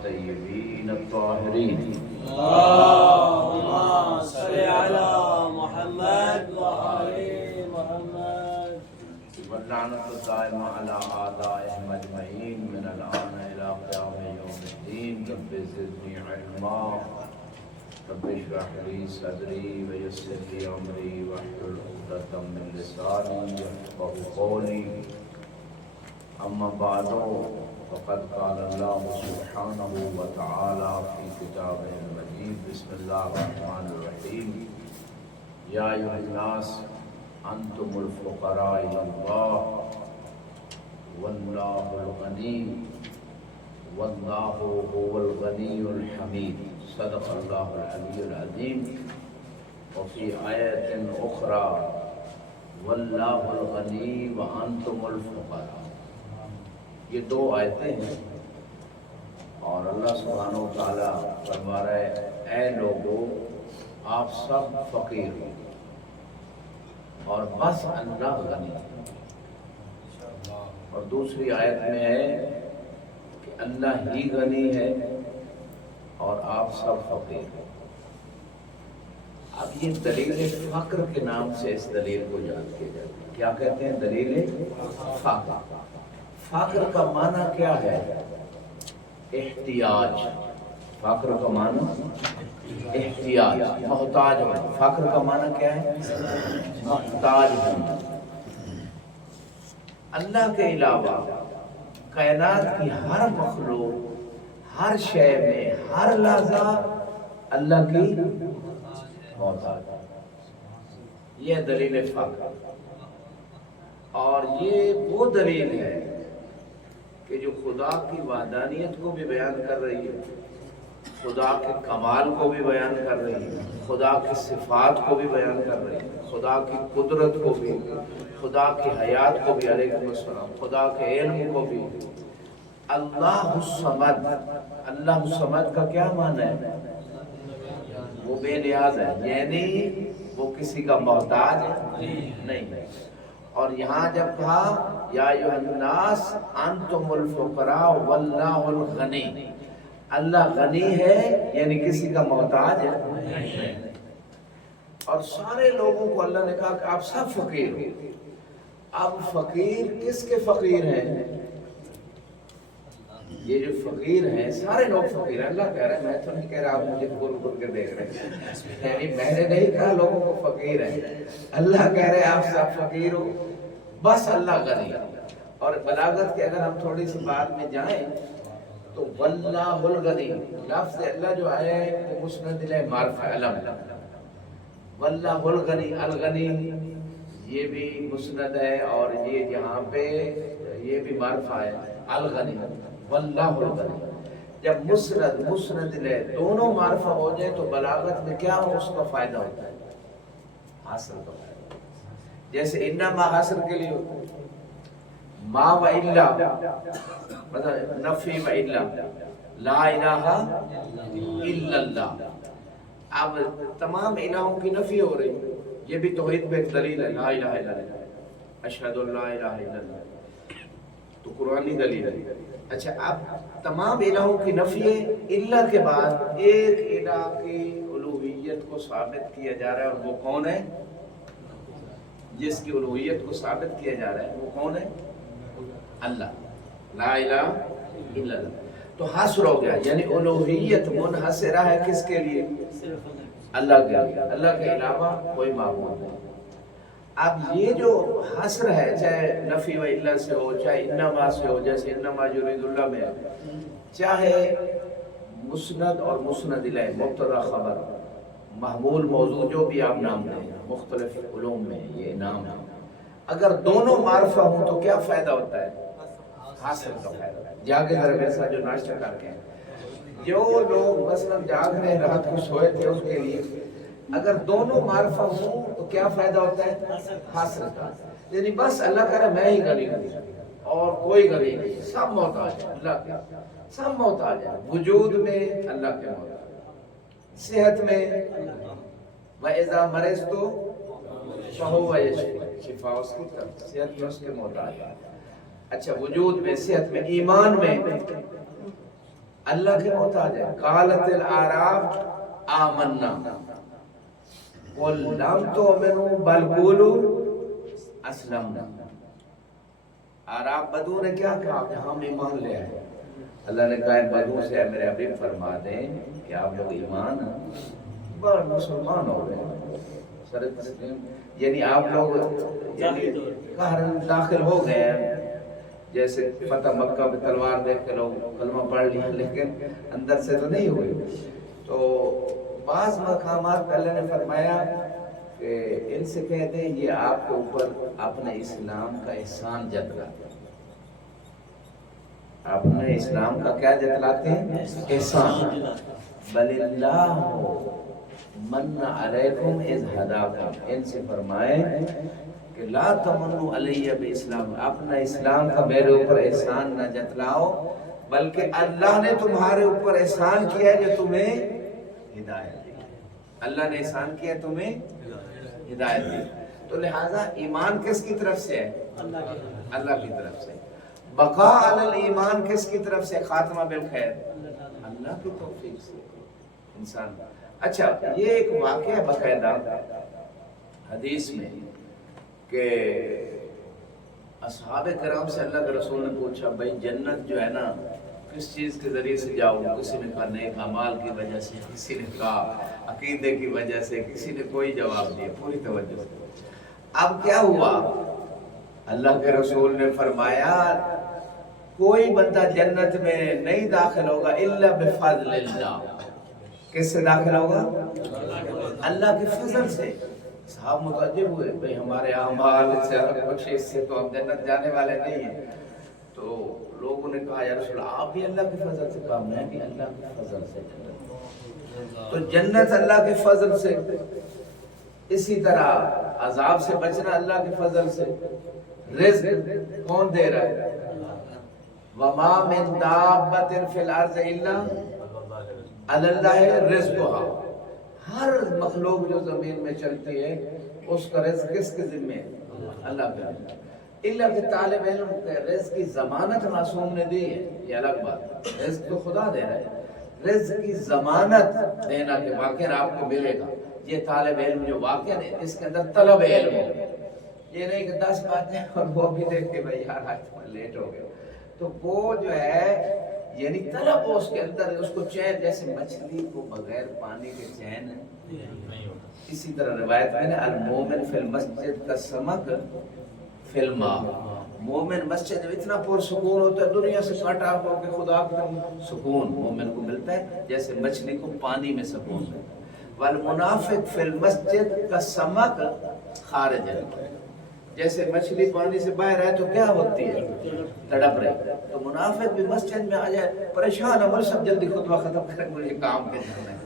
الطيبين الطاهرين. اللهم صل على محمد وآل محمد. واللعنة الدائمة على أعدائهم أجمعين من الآن إلى قيام يوم الدين. رب زدني علما، رب اشرح لي صدري ويسر لي أمري واحلل عقدة من لساني يفقهوا قولي. أما بعد فقد قال الله سبحانه وتعالى في كتابه المجيد. بسم الله الرحمن الرحيم. يا أيها الناس أنتم الفقراء إلى الله والله الغني والله هو الغني الحميد. صدق الله العلي العظيم. وفي آية أخرى والله الغني وأنتم الفقراء. یہ دو آیتیں ہیں اور اللہ سبحانہ و تعالیٰ فرما رہا ہے اے لوگو آپ سب فقیر ہو اور بس اللہ غنی. اور دوسری آیت میں ہے کہ اللہ ہی غنی ہے اور آپ سب فقیر ہو. اب یہ دلیل فقر کے نام سے اس دلیل کو یاد کیا جاتا ہے. کیا کہتے ہیں؟ دلیل فقر. فقر کا معنی کیا ہے؟ احتیاج. فقر کا معنی احتیاج، محتاج ہونا. فقر کا معنی کیا ہے؟ محتاج ہونا. اللہ کے علاوہ کائنات کی ہر مخلوق، ہر شے میں، ہر لحظہ اللہ کی محتاج. یہ دلیل فقر. اور یہ وہ دلیل ہے کہ جو خدا کی وحدانیت کو بھی بیان کر رہی ہے، خدا کے کمال کو بھی بیان کر رہی ہے، خدا کی صفات کو بھی بیان کر رہی ہے، خدا کی قدرت کو بھی، خدا کی حیات کو بھی، علیکم السلام، خدا کے علم کو بھی. اللہ الصمد. اللہ الصمد کا کیا معنی ہے؟ وہ بے نیاز ہے، یعنی وہ کسی کا محتاج نہیں ہے. اور یہاں جب کہا یا ایھا الناس انتم الفقراء واللہ الغنی، اللہ غنی ہے یعنی کسی کا محتاج ہے. اور سارے لوگوں کو اللہ نے کہا کہ آپ سب فقیر ہو. اب فقیر کس کے فقیر ہیں؟ یہ جو فقیر ہیں سارے لوگ فقیر ہیں. اللہ کہہ رہا ہے، میں تو نہیں کہہ رہا آپ مجھے گھور گھور کے دیکھ رہے ہیں، یعنی میں نے نہیں کہا لوگوں کو فقیر ہیں. اللہ کہہ رہے ہیں آپ سب فقیر ہو، بس اللہ غنی. اور بلاغت کے اگر ہم تھوڑی سی بات میں جائیں تو واللہ الغنی لفظ اللہ جو آیا ہے وہ مسند الیہ معرفہ علم. واللہ الغنی، الغنی یہ بھی مسند ہے اور یہ یہاں پہ یہ بھی معرفہ ہے الغنی. واللہ الغنی جب مسند الیہ دونوں معرفہ ہو جائیں تو بلاغت میں کیا ہو؟ اس کا فائدہ ہوتا ہے، حاصل کا فائدہ. جیسے انما حاصل کے لیے ہوتا ہے، ما و الا مطلب نفی و الا، لا الہ الا اللہ. اب تمام الہوں کی نفی ہو رہی ہے، یہ بھی توحید میں ایک دلیل ہے، لا الہ الا اللہ، اشہد ان لا الہ الا اللہ، تو قرآنی دلیل ہے. اچھا اب تمام الہوں کی نفی ہے، اللہ کے بعد ایک الہ کی الوہیت کو ثابت کیا جا رہا ہے، اور وہ کون ہے؟ جس کی الوہیت کو ثابت کیا جا رہا ہے وہ کون ہے؟ اللہ. لا الہ الا اللہ. تو حصر ہو گیا، یعنی الوہیت منحصرہ ہے کس کے لیے؟ اللہ کے لیے. اللہ کے علاوہ کوئی معبود نہیں. اب یہ جو حصر ہے، چاہے نفی و الا سے ہو، چاہے انما سے ہو، جیسے انما یرید اللہ میں، چاہے مسند اور مسند الیہ، مبتدا خبر، محمول موضوع، جو بھی آپ نام دیں، مختلف علوم میں یہ نام ہے. اگر دونوں معرفہ ہوں تو کیا فائدہ ہوتا ہے؟ حاصل کا فائدہ. جاگے ذرا میرے ساتھ جو ناشتہ کر کے ہیں، جو لوگ مثلا جاگ رہے رات کو سوئے تھے اس کے لیے، اگر دونوں معرفہ ہوں تو کیا فائدہ ہوتا ہے؟ حاصل کا. یعنی بس اللہ کہہ رہا ہے میں ہی غنی ہوں اور کوئی غنی نہیں، سب محتاج ہے اللہ کے، سب محتاج ہے. وجود میں اللہ کے محتاج، صحت میں وَإِذَا مَرِضْتُ فَهُوَ يَشْفِينِ، شفا اس کی طرف، صحت میں اس کے محتاج. اچھا وجود میں، صحت میں، ایمان میں اللہ کے محتاج ہے. قالت الاعراب آمنا قل لم تؤمنوا بل قولوا اسلمنا. اعراب بدو نے کیا کہا کہ ہم ایمان لے آئے. اللہ نے کہا بدو سے میرے حبیب فرما دیں کہ آپ لوگ ایمان بڑا مسلمان ہو گئے سر تسلیم، یعنی آپ لوگ یعنی داخل ہو گئے ہیں. جیسے فتح مکہ میں تلوار دیکھ کے لوگ کلمہ پڑھ لیا لیکن اندر سے تو نہیں ہوئے. تو بعض مقامات پہ اللہ نے فرمایا کہ ان سے کہتے ہیں یہ آپ کے اوپر اپنے اسلام کا احسان جتلاتے ہیں. اپنے اسلام کا کیا جتلاتے ہیں؟ احسان. بل اللہ من علیکم اذ ہداکم، ان سے فرمائیں کہ لا تمنوا علی باسلام، اپنا اسلام کا میرے اوپر احسان نہ جتلاؤ بلکہ اللہ نے تمہارے اوپر احسان کیا ہے جو تمہیں ہدایت دی. اللہ نے احسان کیا تمہیں ہدایت دی. تو لہذا ایمان کس کی طرف سے ہے؟ اللہ کی طرف سے. بقاء علی الایمان کس کی طرف سے؟ خاتمہ بالخیر اللہ کی توفیق سے انسان. اچھا یہ ایک واقعہ باقاعدہ حدیث میں کہ اصحاب کرام سے اللہ کے رسول نے پوچھا بھائی جنت جو ہے نا کس چیز کے ذریعے سے جاؤ؟ کسی نے کہا نیک اعمال کی وجہ سے، کسی نے کہا عقیدے کی وجہ سے، کسی نے کوئی جواب دیا پوری توجہ سے. اب کیا ہوا؟ اللہ کے رسول نے فرمایا کوئی بندہ جنت میں نہیں داخل ہوگا الا بفضل اللہ. کس سے داخل ہوگا؟ اللہ کے فضل سے. صحاب متعجب ہوئے بھئی ہمارے اعمال سے کچھ اس سے تو ہم جنت جانے والے نہیں ہیں. تو لوگوں نے کہا یا رسول اللہ آپ بھی اللہ کے فضل سے. کہا میں بھی اللہ کے فضل سے جنت. تو جنت اللہ کے فضل سے. اسی طرح عذاب سے بچنا اللہ کے فضل سے. رزق کون دے رہا ہے؟ وما من دابۃ فی الارض الا علی اللہ رزقها. ہر مخلوق جو زمین میں چلتی ہے اس کا رزق کس کے ذمہ ہے؟ اللہ کے. اللہ کے طالب علم کے رزق کی ضمانت معصوم نے دی ہے، یہ الگ بات. رزق تو خدا دے رہا ہے، رزق کی ضمانت دینا کہ واقعہ آپ کو ملے گا. یہ طالب علم جو واقعہ ہے اس کے اندر طلب علم ہے. یہ نہیں کہ 10 باتیں اور وہ بھی دیکھ کے بھائی یار آج تمہیں لیٹ ہو گئے. تو وہ جو ہے یعنی طلب اس کے اندر اس کو چین، جیسے مچھلی کو بغیر پانی کے چین نہیں ہوتا. اسی طرح روایت میں نے المومن فی المسجد کالسمک فی الماء. مومن مسجد میں اتنا پرسکون ہوتا ہے دنیا سے کٹ آف ہو کے خدا کی سکون مومن کو ملتا ہے جیسے مچھلی کو پانی میں سکون ملتا ہے. والمنافق فی المسجد کالسمک خارج ہے. جیسے مچھلی پانی سے باہر ہے تو کیا ہوتی ہے؟ تڑپ رہی. تو منافق بھی مسجد میں آ جائے پریشان عمل سب جلدی خطبہ ختم کریں مجھے کام پہ جانا ہے.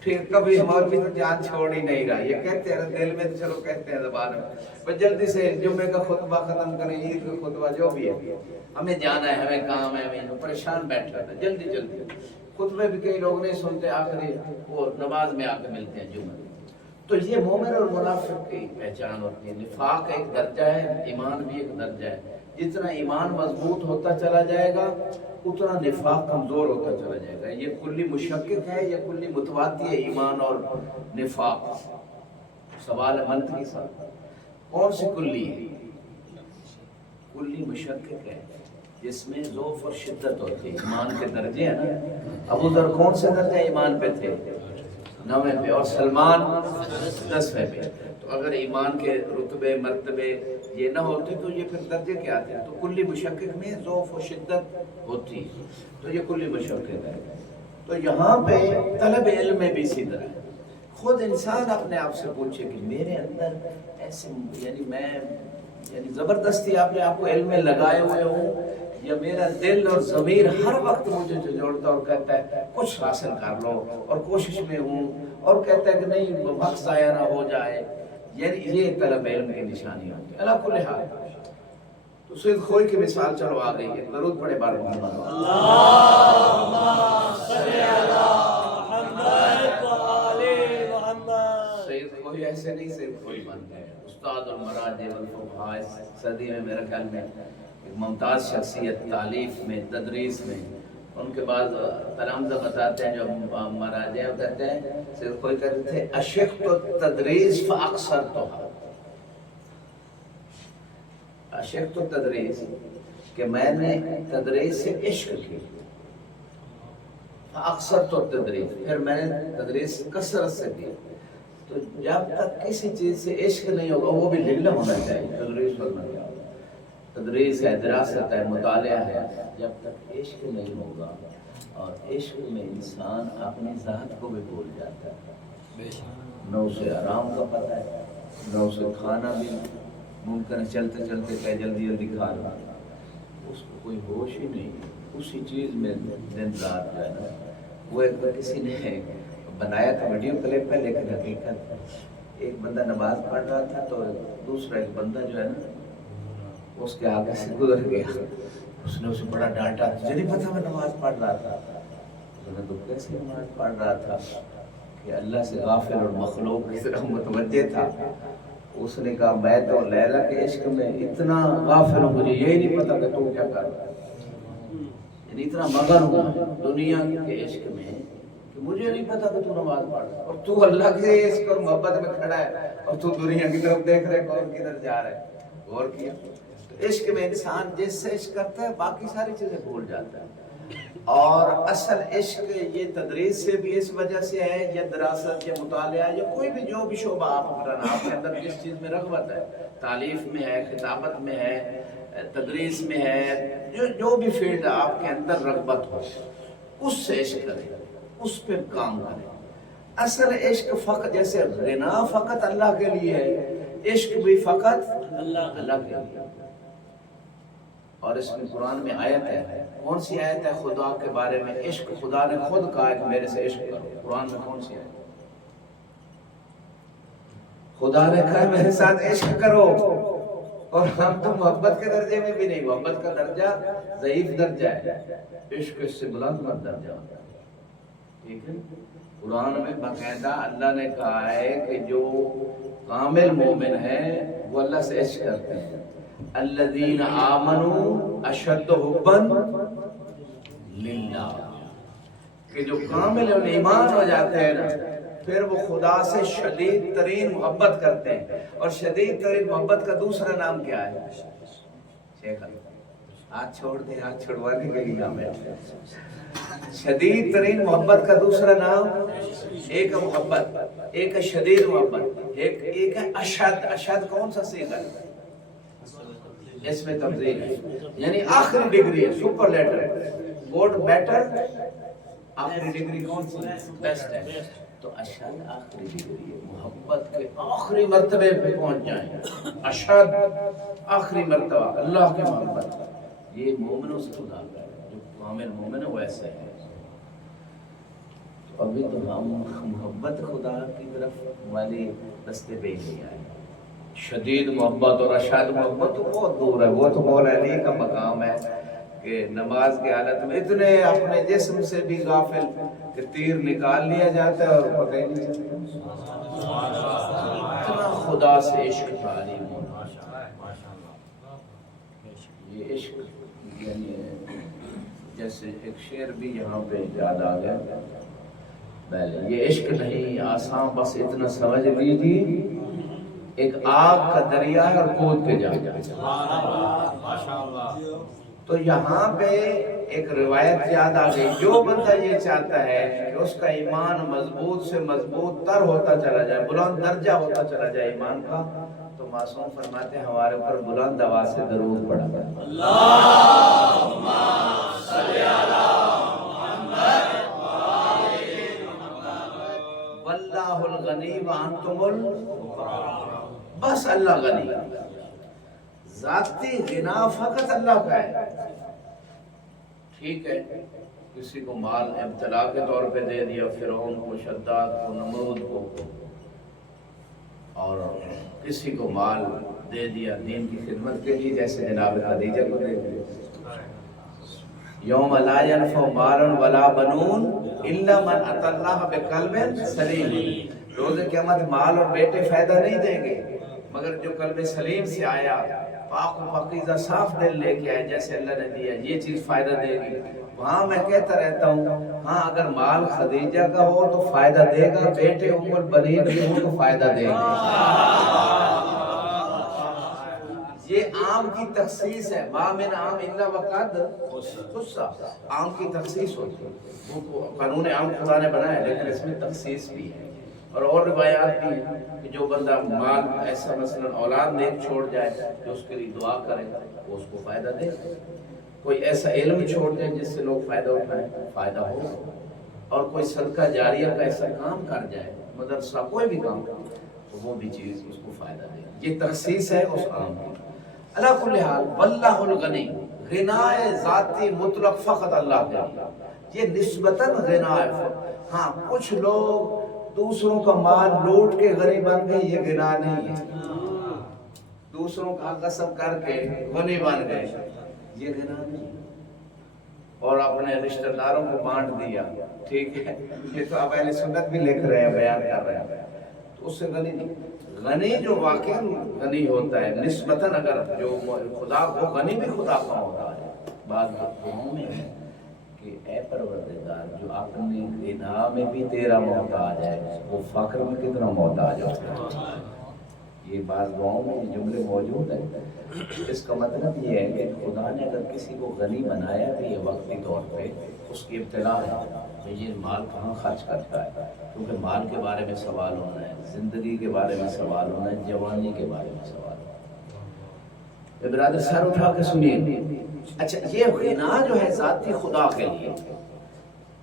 پھر کبھی ہمارے بھی تو جان چھوڑ ہی نہیں رہا. یہ کہتے ہیں دل میں تو چلو کہتے ہیں زبان میں پر جلدی سے جمعے کا خطبہ ختم کریں، عید کا خطبہ جو بھی ہے ہمیں جانا ہے، ہمیں کام ہے، ہمیں پریشان بیٹھ رہتا ہے جلدی جلدی. خطبے بھی کئی لوگ نہیں سنتے، آخری وہ نماز میں آ کے ملتے ہیں جمعے. تو یہ مومن اور منافق کی پہچان ہوتی ہے. نفاق ایک درجہ ہے، ایمان بھی ایک درجہ ہے. جتنا ایمان مضبوط ہوتا چلا جائے گا اتنا نفاق کمزور ہوتا چلا جائے گا. یہ کلی مشکک ہے یا کلی متواتر ہے ایمان اور نفاق؟ سوال منطقی سا کون سی کلی ہے؟ کلی مشکک ہے جس میں ضعف اور شدت ہوتی ہے. ایمان کے درجے ہیں نا. ابو ذر کون سے درجے ایمان پہ تھے؟ 9ویں پہ. اور سلمان 10ویں پہ. تو اگر ایمان کے رتبے مرتبے یہ نہ ہوتے تو یہ پھر درجے کیا تھے؟ تو کلی مشکک میں ضعف و شدت ہوتی ہے. تو یہ کلی مشکک ہے. تو یہاں پہ طلب علم میں بھی اسی طرح ہے. خود انسان اپنے آپ سے پوچھے کہ میرے اندر ایسے یعنی میں زبردستی اپنے آپ کو علم میں لگائے ہوئے ہوں یا میرا دل اور ضمیر ہر وقت مجھے جوڑتا اور کہتا ہے کچھ حاصل کر لو اور کوشش میں ہوں اور کہتا ہے کہ نہیں وقت ضائع نہ ہو جائے. یعنی یہ طلب علم کی نشانی ہوتی ہے. اللہ کل حال تو سید خوئی کی مثال چلو آ گئی ہے. درود پڑھے بار محمد اللہم صلی علی محمد و آل محمد. سید خوئی ایسے نہیں سید خوئی بن گئے. استاد المراجع والفقہاء صدی میں میرے خیال میں ایک ممتاز شخصیت، تعلیف میں، تدریس میں ان کے بعد تلامذہ بتاتے ہیں جو مراجع کہتے ہیں صرف کوئی کہتے تھے اشقت التدریس فاکثرتها، اشقت التدریس کہ میں نے تدریس سے عشق کی، فاکثرت التدریس پھر میں نے تدریس کثرت سے کی. تو جب تک کسی چیز سے عشق نہیں ہوگا وہ بھی للہ ہونا چاہیے. تدریس ہونا چاہیے، تدریس ہے، دراست ہے، مطالعہ ہے. جب تک عشق نہیں ہوگا، اور عشق میں انسان اپنی ذات کو بھی بھول جاتا ہے، نہ اسے آرام کا پتہ ہے، نہ اسے کھانا بھی ممکن ہے چلتے چلتے کہ جلدی جلدی کھا لوں، اس کو کوئی ہوش ہی نہیں، اسی چیز میں دن رات جو ہے نا. وہ ایک بار کسی نے بنایا تھا ویڈیو کلپ ہے، لیکن حقیقت ایک بندہ نماز پڑھ رہا تھا تو دوسرا ایک بندہ جو ہے نا اس کے آگے سے گزر گیا. اس نے اسے بڑا ڈانٹا، تجھے نہیں پتا میں نماز پڑھ رہا تھا. اس نے تو کیسے نماز پڑھ رہا تھا کہ اللہ سے غافل اور مخلوق کی طرح متوجہ تھا. اس نے کہا میں تو لیلا کے عشق میں اتنا غافل ہوں، مجھے یہی نہیں پتا کہ تو کیا کر رہا ہے، یعنی اتنا مغن ہوں دنیا کے عشق میں کہ مجھے نہیں پتا کہ تو نماز پڑھ رہا ہے، اور تو اللہ کے عشق اور محبت میں کھڑا ہے اور تو دنیا کی طرف دیکھ رہے کون کدھر جا رہا ہے. غور کیا؟ عشق میں انسان جس سے عشق کرتا ہے باقی ساری چیزیں بھول جاتا ہے. اور اصل عشق یہ تدریس سے بھی اس وجہ سے ہے، یا دراست یا مطالعہ یا کوئی بھی جو بھی شعبہ آپ کے اندر جس چیز میں رغبت ہے، تعلیف میں ہے، خطابت میں ہے، تدریس میں ہے، جو بھی فیلڈ آپ کے اندر رغبت ہو اس سے عشق کریں، اس پہ کام کریں. اصل عشق فقط جیسے غنا فقط اللہ کے لیے ہے، عشق بھی فقط اللہ کے لیے. اور اس میں قرآن میں آیت ہے، کون سی آیت ہے خدا کے بارے میں؟ عشق خدا نے خود کہا کہ میرے سے عشق کرو. قرآن میں کون سی آیت؟ خدا نے کہا میرے ساتھ عشق کرو. اور ہم تو محبت کے درجے میں بھی نہیں، محبت کا درجہ ضعیف درجہ ہے، عشق اس سے بلند درجہ ہوتا ہے. ٹھیک ہے، قرآن میں باقاعدہ اللہ نے کہا ہے کہ جو کامل مومن ہے وہ اللہ سے عشق کرتے ہیں. الذین آمنوا اشد حبا للہ، کہ جو کامل ایمان ہو جاتے ہیں نا پھر وہ خدا سے شدید ترین محبت کرتے ہیں. اور شدید ترین محبت کا دوسرا نام کیا ہے؟ شیخ ہاتھ چھوڑ دیں، ہاتھ چھڑوانے کے لیے ہمیں شدید ترین محبت کا دوسرا نام، ایک محبت، ایک شدید محبت، ایک ہے اشد. اشد کون سا صیغہ ہے؟ اس میں تفضیل ہے، یعنی آخری ڈگری ہے، سپرلیٹر، گوڈ بیٹر. آخری ڈگری کون سی ہے؟ بیسٹ ہے. تو اشد آخری ڈگری ہے، محبت کے آخری مرتبے پہ پہنچ جائیں. اشد آخری مرتبہ اللہ کی محبت. یہ مومنوں سے خدا کا ہے، جو کامل مومن ہے وہ ایسے ہے. تو ابھی تو ہم محبت خدا کی طرف والی رستے پہ ہی نہیں آئے. شدید محبت اور اشد محبت تو بہت دور ہے. وہ تو مولا علی کا مقام ہے کہ نماز کی حالت میں اتنے اپنے جسم سے بھی غافل کہ تیر نکال لیا جاتا ہے اور پتہ ہی نہیں چلتا. اتنا خدا سے عشق تعلیم ہونا. یہ عشق یعنی جیسے ایک شعر بھی یہاں پہ یاد آ گیا پہلے، یہ عشق نہیں آسان بس اتنا سمجھ لیجیے، ایک آگ کا دریا ہے اور کود کے جا. تو یہاں پہ ایک روایت یاد آ گئی، جو بندہ یہ چاہتا ہے کہ اس کا ایمان مضبوط سے مضبوط تر ہوتا چلا جائے، بلند درجہ ہوتا چلا جائے ایمان کا، تو معصوم فرماتے ہیں ہمارے اوپر بلند آواز سے درود پڑھا کریں. اللہم صلی علی محمد واللہ الغنی وانتم الفقراء. بس اللہ غنی، ذاتی غنا فقط اللہ کا ہے. ٹھیک ہے، کسی کو مال ابتلا کے طور پہ دے دیا، فرعون کو، شداد کو، نمرود کو، اور کسی کو مال دے دیا دین کی خدمت کے لیے، جیسے جناب خدیجہ کو دے دیا. یوم لا ینفع مال ولا بنون الا من اتى اللہ بقلب سلیم. روز قیامت مال اور بیٹے فائدہ نہیں دیں گے مگر جو قلب سلیم سے آیا پاک و پاکیزہ صاف دل لے کے آئے جیسے اللہ نے دیا، یہ چیز فائدہ دے گی۔ وہاں میں کہتا رہتا ہوں ہاں اگر مال خدیجہ کا ہو تو فائدہ دے گا، بیٹے ام البنین کے ہو تو فائدہ دے گا۔ یہ عام کی تخصیص ہے، ما من عام الا وقد خص، عام کی تخصیص ہوتی ہے، وہ قانون عام خدا نے بنایا لیکن اس میں تخصیص بھی ہے۔ اور روایات بھی ہیں کہ جو بندہ مال ایسا مثلا اولاد نیک چھوڑ جائے جو اس کے لیے دعا کرے وہ اس کو فائدہ دے، کوئی ایسا علم چھوڑ دے جس سے لوگ فائدہ اٹھائیں فائدہ ہو، اور کوئی صدقہ جاریہ کا ایسا کام کر جائے، مدرسہ کوئی بھی کام تو وہ بھی چیز اس کو فائدہ دے۔ یہ تخصیص ہے اس عام کی۔ اللہ کل حال واللہ الغنی، غنائے ذاتی مطلق فقط اللہ کے لیے، یہ نسبتاً غنا ہے۔ ہاں کچھ لوگ دوسروں کا مال لوٹ کے غنی بن گئے، یہ غنا نہیں ہے۔ دوسروں کا غصب کر کے غنی بن گئے، یہ غنا نہیں ہے۔ اور اپنے رشتہ داروں کو بانٹ دیا، ٹھیک ہے، یہ تو آپ اہل سنت بھی لکھ رہے ہیں، بیان کر رہے ہیں، تو اس سے غنی نہیں۔ غنی جو واقعاً غنی ہوتا ہے نسبتاً، اگر جو خدا کو غنی بھی خدا کا ہوتا ہے، بعض دعاؤں میں ہے کہ اے پروردگار جو اپنی غنا میں بھی تیرا محتاج ہے وہ فقر میں کتنا محتاج ہوتا ہے۔ یہ بعض دعاؤں میں یہ جملے موجود ہیں۔ اس کا مطلب یہ ہے کہ خدا نے اگر کسی کو غنی بنایا تو یہ وقتی طور پہ اس کی ابتلا ہے کہ یہ مال کہاں خرچ کرتا ہے، کیونکہ مال کے بارے میں سوال ہونا ہے، زندگی کے بارے میں سوال ہونا ہے، جوانی کے بارے میں سوال ہونا ہے۔ برادر سر اٹھا کے سنیے، اچھا یہ غنا جو ہے ذاتی خدا کے لیے،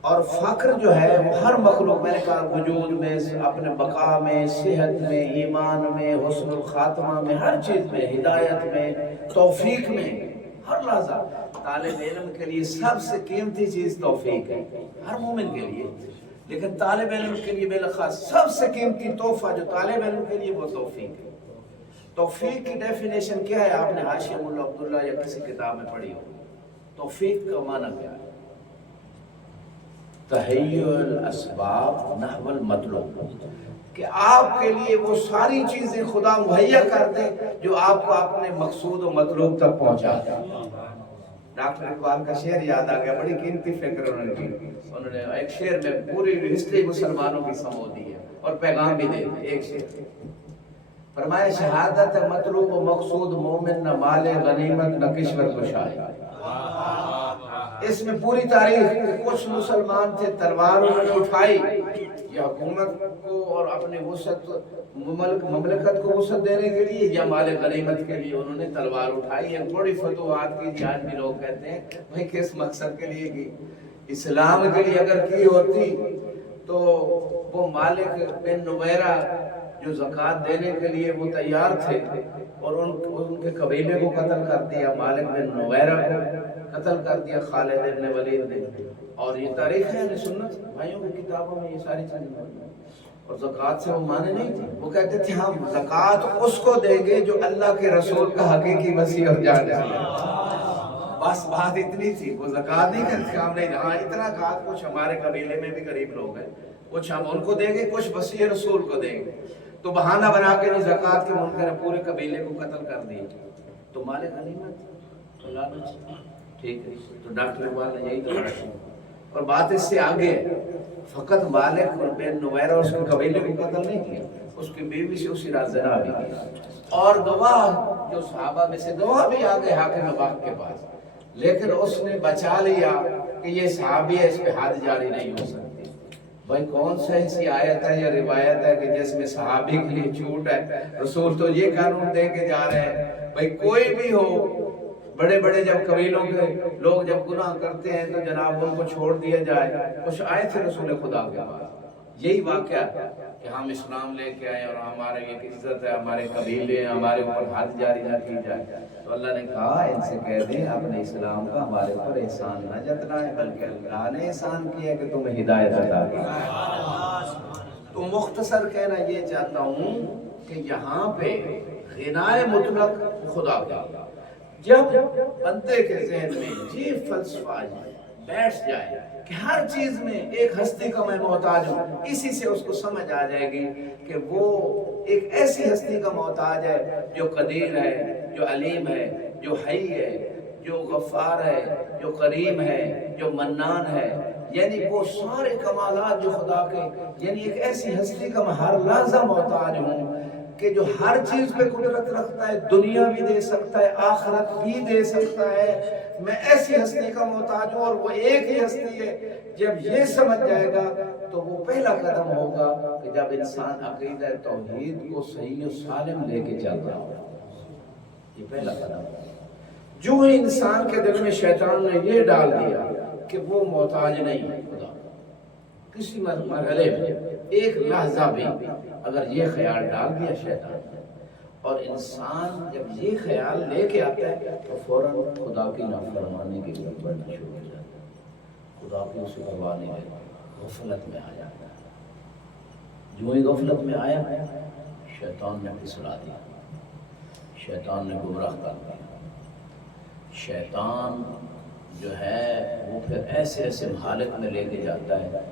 اور فقر جو ہے وہ ہر مخلوق، میں نے کہا وجود میں، اپنے بقا میں، صحت میں، ایمان میں، حسن الخاتمہ میں، ہر چیز میں، ہدایت میں، توفیق میں، ہر لحظہ طالب علم کے لیے سب سے قیمتی چیز توفیق ہے، ہر مومن کے لیے، لیکن طالب علم کے لیے بالخاص سب سے قیمتی تحفہ جو طالب علم کے لیے وہ توفیق ہے۔ توفیق کی ڈیفینیشن کیا ہے؟ آپ نے حاشیہ مولا عبداللہ یا کسی کتاب میں پڑھی ہو۔ توفیق کا معنی کیا ہے؟ تہیئ الاسباب نحو المطلوب، کہ آپ کے لیے وہ ساری چیزیں خدا مہیا کر دے جو آپ کو اپنے مقصود و مطلوب تک پہنچا دے۔ ڈاکٹر اقبال کا شعر یاد آ گیا، بڑی قیمتی فکر انہوں نے کی، انہوں نے ایک شعر میں پوری ہسٹری مسلمانوں کی سمو دی ہے اور پیغام بھی دے دی۔ ایک شعر فرمایا شہادت مطلوب و مقصود مومن نہ مال غنیمت نہ کشور کشائی۔ اس میں پوری تاریخ، کچھ مسلمان تھے تلوار انہوں نے اٹھائی، یا حکومت کو اور اپنے وسعت مملکت کو وسعت دینے کے لیے یا مال غنیمت کے لیے انہوں نے تلوار اٹھائی۔ ایک بڑی فتوحات کی، آج بھی لوگ کہتے ہیں بھائی کس مقصد کے لیے کی؟ اسلام کے لیے اگر کی ہوتی تو وہ مالک بن نویرہ جو زکوٰۃ دینے کے لیے وہ تیار تھے اور ان کے قبیلے کو قتل کر دیا، مالک بن نویرہ کو قتل کر دیا خالد بن ولید نے، اور یہ تاریخ ہے سنت بھائیوں کی کتابوں میں یہ ساری چیزیں موجود ہیں۔ اور زکوٰۃ سے وہ مانے نہیں تھے، وہ کہتے تھے ہم زکوٰۃ اس کو دیں گے جو اللہ کے رسول کا حقیقی مسیح اور جانشین ہے۔ بس بات اتنی تھی، وہ زکوٰۃ نہیں کرتے، ہم نہیں، ہاں اتنا کہا کچھ ہمارے قبیلے میں بھی غریب لوگ ہیں، کچھ ہم ان کو دیں گے، کچھ مسیح رسول کو دیں گے، تو بہانہ بنا کے نہیں زکوٰۃ کے منکر پورے قبیلے کو قتل کر دیے، تو مال غنیمت اللہ نے، ٹھیک ہے۔ تو ڈاکٹر اقبال نے یہی تو رکھی، اور بات اس سے آگے، فقط مالک بن نویرہ اور اس کے قبیلے کو قتل نہیں کیا، اس کی بیوی سے اسی رات زنا بھی کیا، اور گواہ جو صحابہ میں سے گواہ بھی آگے حاکم وقت کے پاس، لیکن اس نے بچا لیا کہ یہ صحابی ہے، اس پہ حد جاری نہیں ہو سکتی۔ بھائی کون سا ایسی آیت ہے یا روایت ہے کہ جس میں صحابی کے لیے چھوٹ ہے؟ رسول تو یہ قانون دے کے جا رہے ہیں بھائی کوئی بھی ہو، بڑے بڑے جب قبیلوں کے لوگ جب گناہ کرتے ہیں تو جناب ان کو چھوڑ دیا جائے۔ کچھ آئے تھے رسول خدا کے پاس، یہی واقعہ کہ ہم اسلام لے کے آئے اور ہمارے ایک عزت ہے، ہمارے قبیلے ہیں، ہمارے اوپر حد جاری نہ کی جائے، تو اللہ نے کہا ان سے کہہ دیں اپنے اسلام کا ہمارے اوپر احسان نہ جتنا ہے، بلکہ اللہ نے احسان کیا کہ تمہیں ہدایت عطا کی۔ تو مختصر کہنا یہ چاہتا ہوں کہ یہاں پہ غنائے مطلق خدا کا، جب بندے کے ذہن میں یہ فلسفہ بیٹھ جائے کہ ہر چیز میں ایک ہستی کا میں محتاج ہوں، اسی سے اس کو سمجھ آ جائے گی کہ وہ ایک ایسی ہستی کا محتاج ہے جو قدیر ہے، جو علیم ہے، جو حی ہے، جو غفار ہے، جو کریم ہے، جو منان ہے، یعنی وہ سارے کمالات جو خدا کے، یعنی ایک ایسی ہستی کا میں ہر لحظہ محتاج ہوں کہ جو ہر چیز پہ قدرت رکھتا ہے، دنیا بھی دے سکتا ہے، آخرت بھی دے سکتا ہے، میں ایسی ہستی کا محتاج ہوں اور وہ ایک ہی ہستی ہے۔ جب یہ سمجھ جائے گا تو وہ پہلا قدم ہوگا کہ جب انسان عقیدہ توحید کو صحیح و سالم لے کے چل رہا ہوگا، یہ پہلا قدم ہے۔ جو ہی انسان کے دل میں شیطان نے یہ ڈال دیا کہ وہ محتاج نہیں ہے خدا، کسی مرحلے میں ایک لحظہ بھی اگر یہ خیال ڈال دیا شیطان نے، اور انسان جب یہ خیال لے کے آتا ہے تو فوراً خدا کی نافرمانی کی طرف بڑھنا شروع ہو جاتا ہے، خدا کی اسے پرواہ نہیں رہتی، غفلت میں آ جاتا ہے۔ جو ہی غفلت میں آیا شیطان نے پھسلا دیا، شیطان نے گمراہ کر دیا۔ شیطان جو ہے وہ پھر ایسے ایسے حالت میں لے کے جاتا ہے،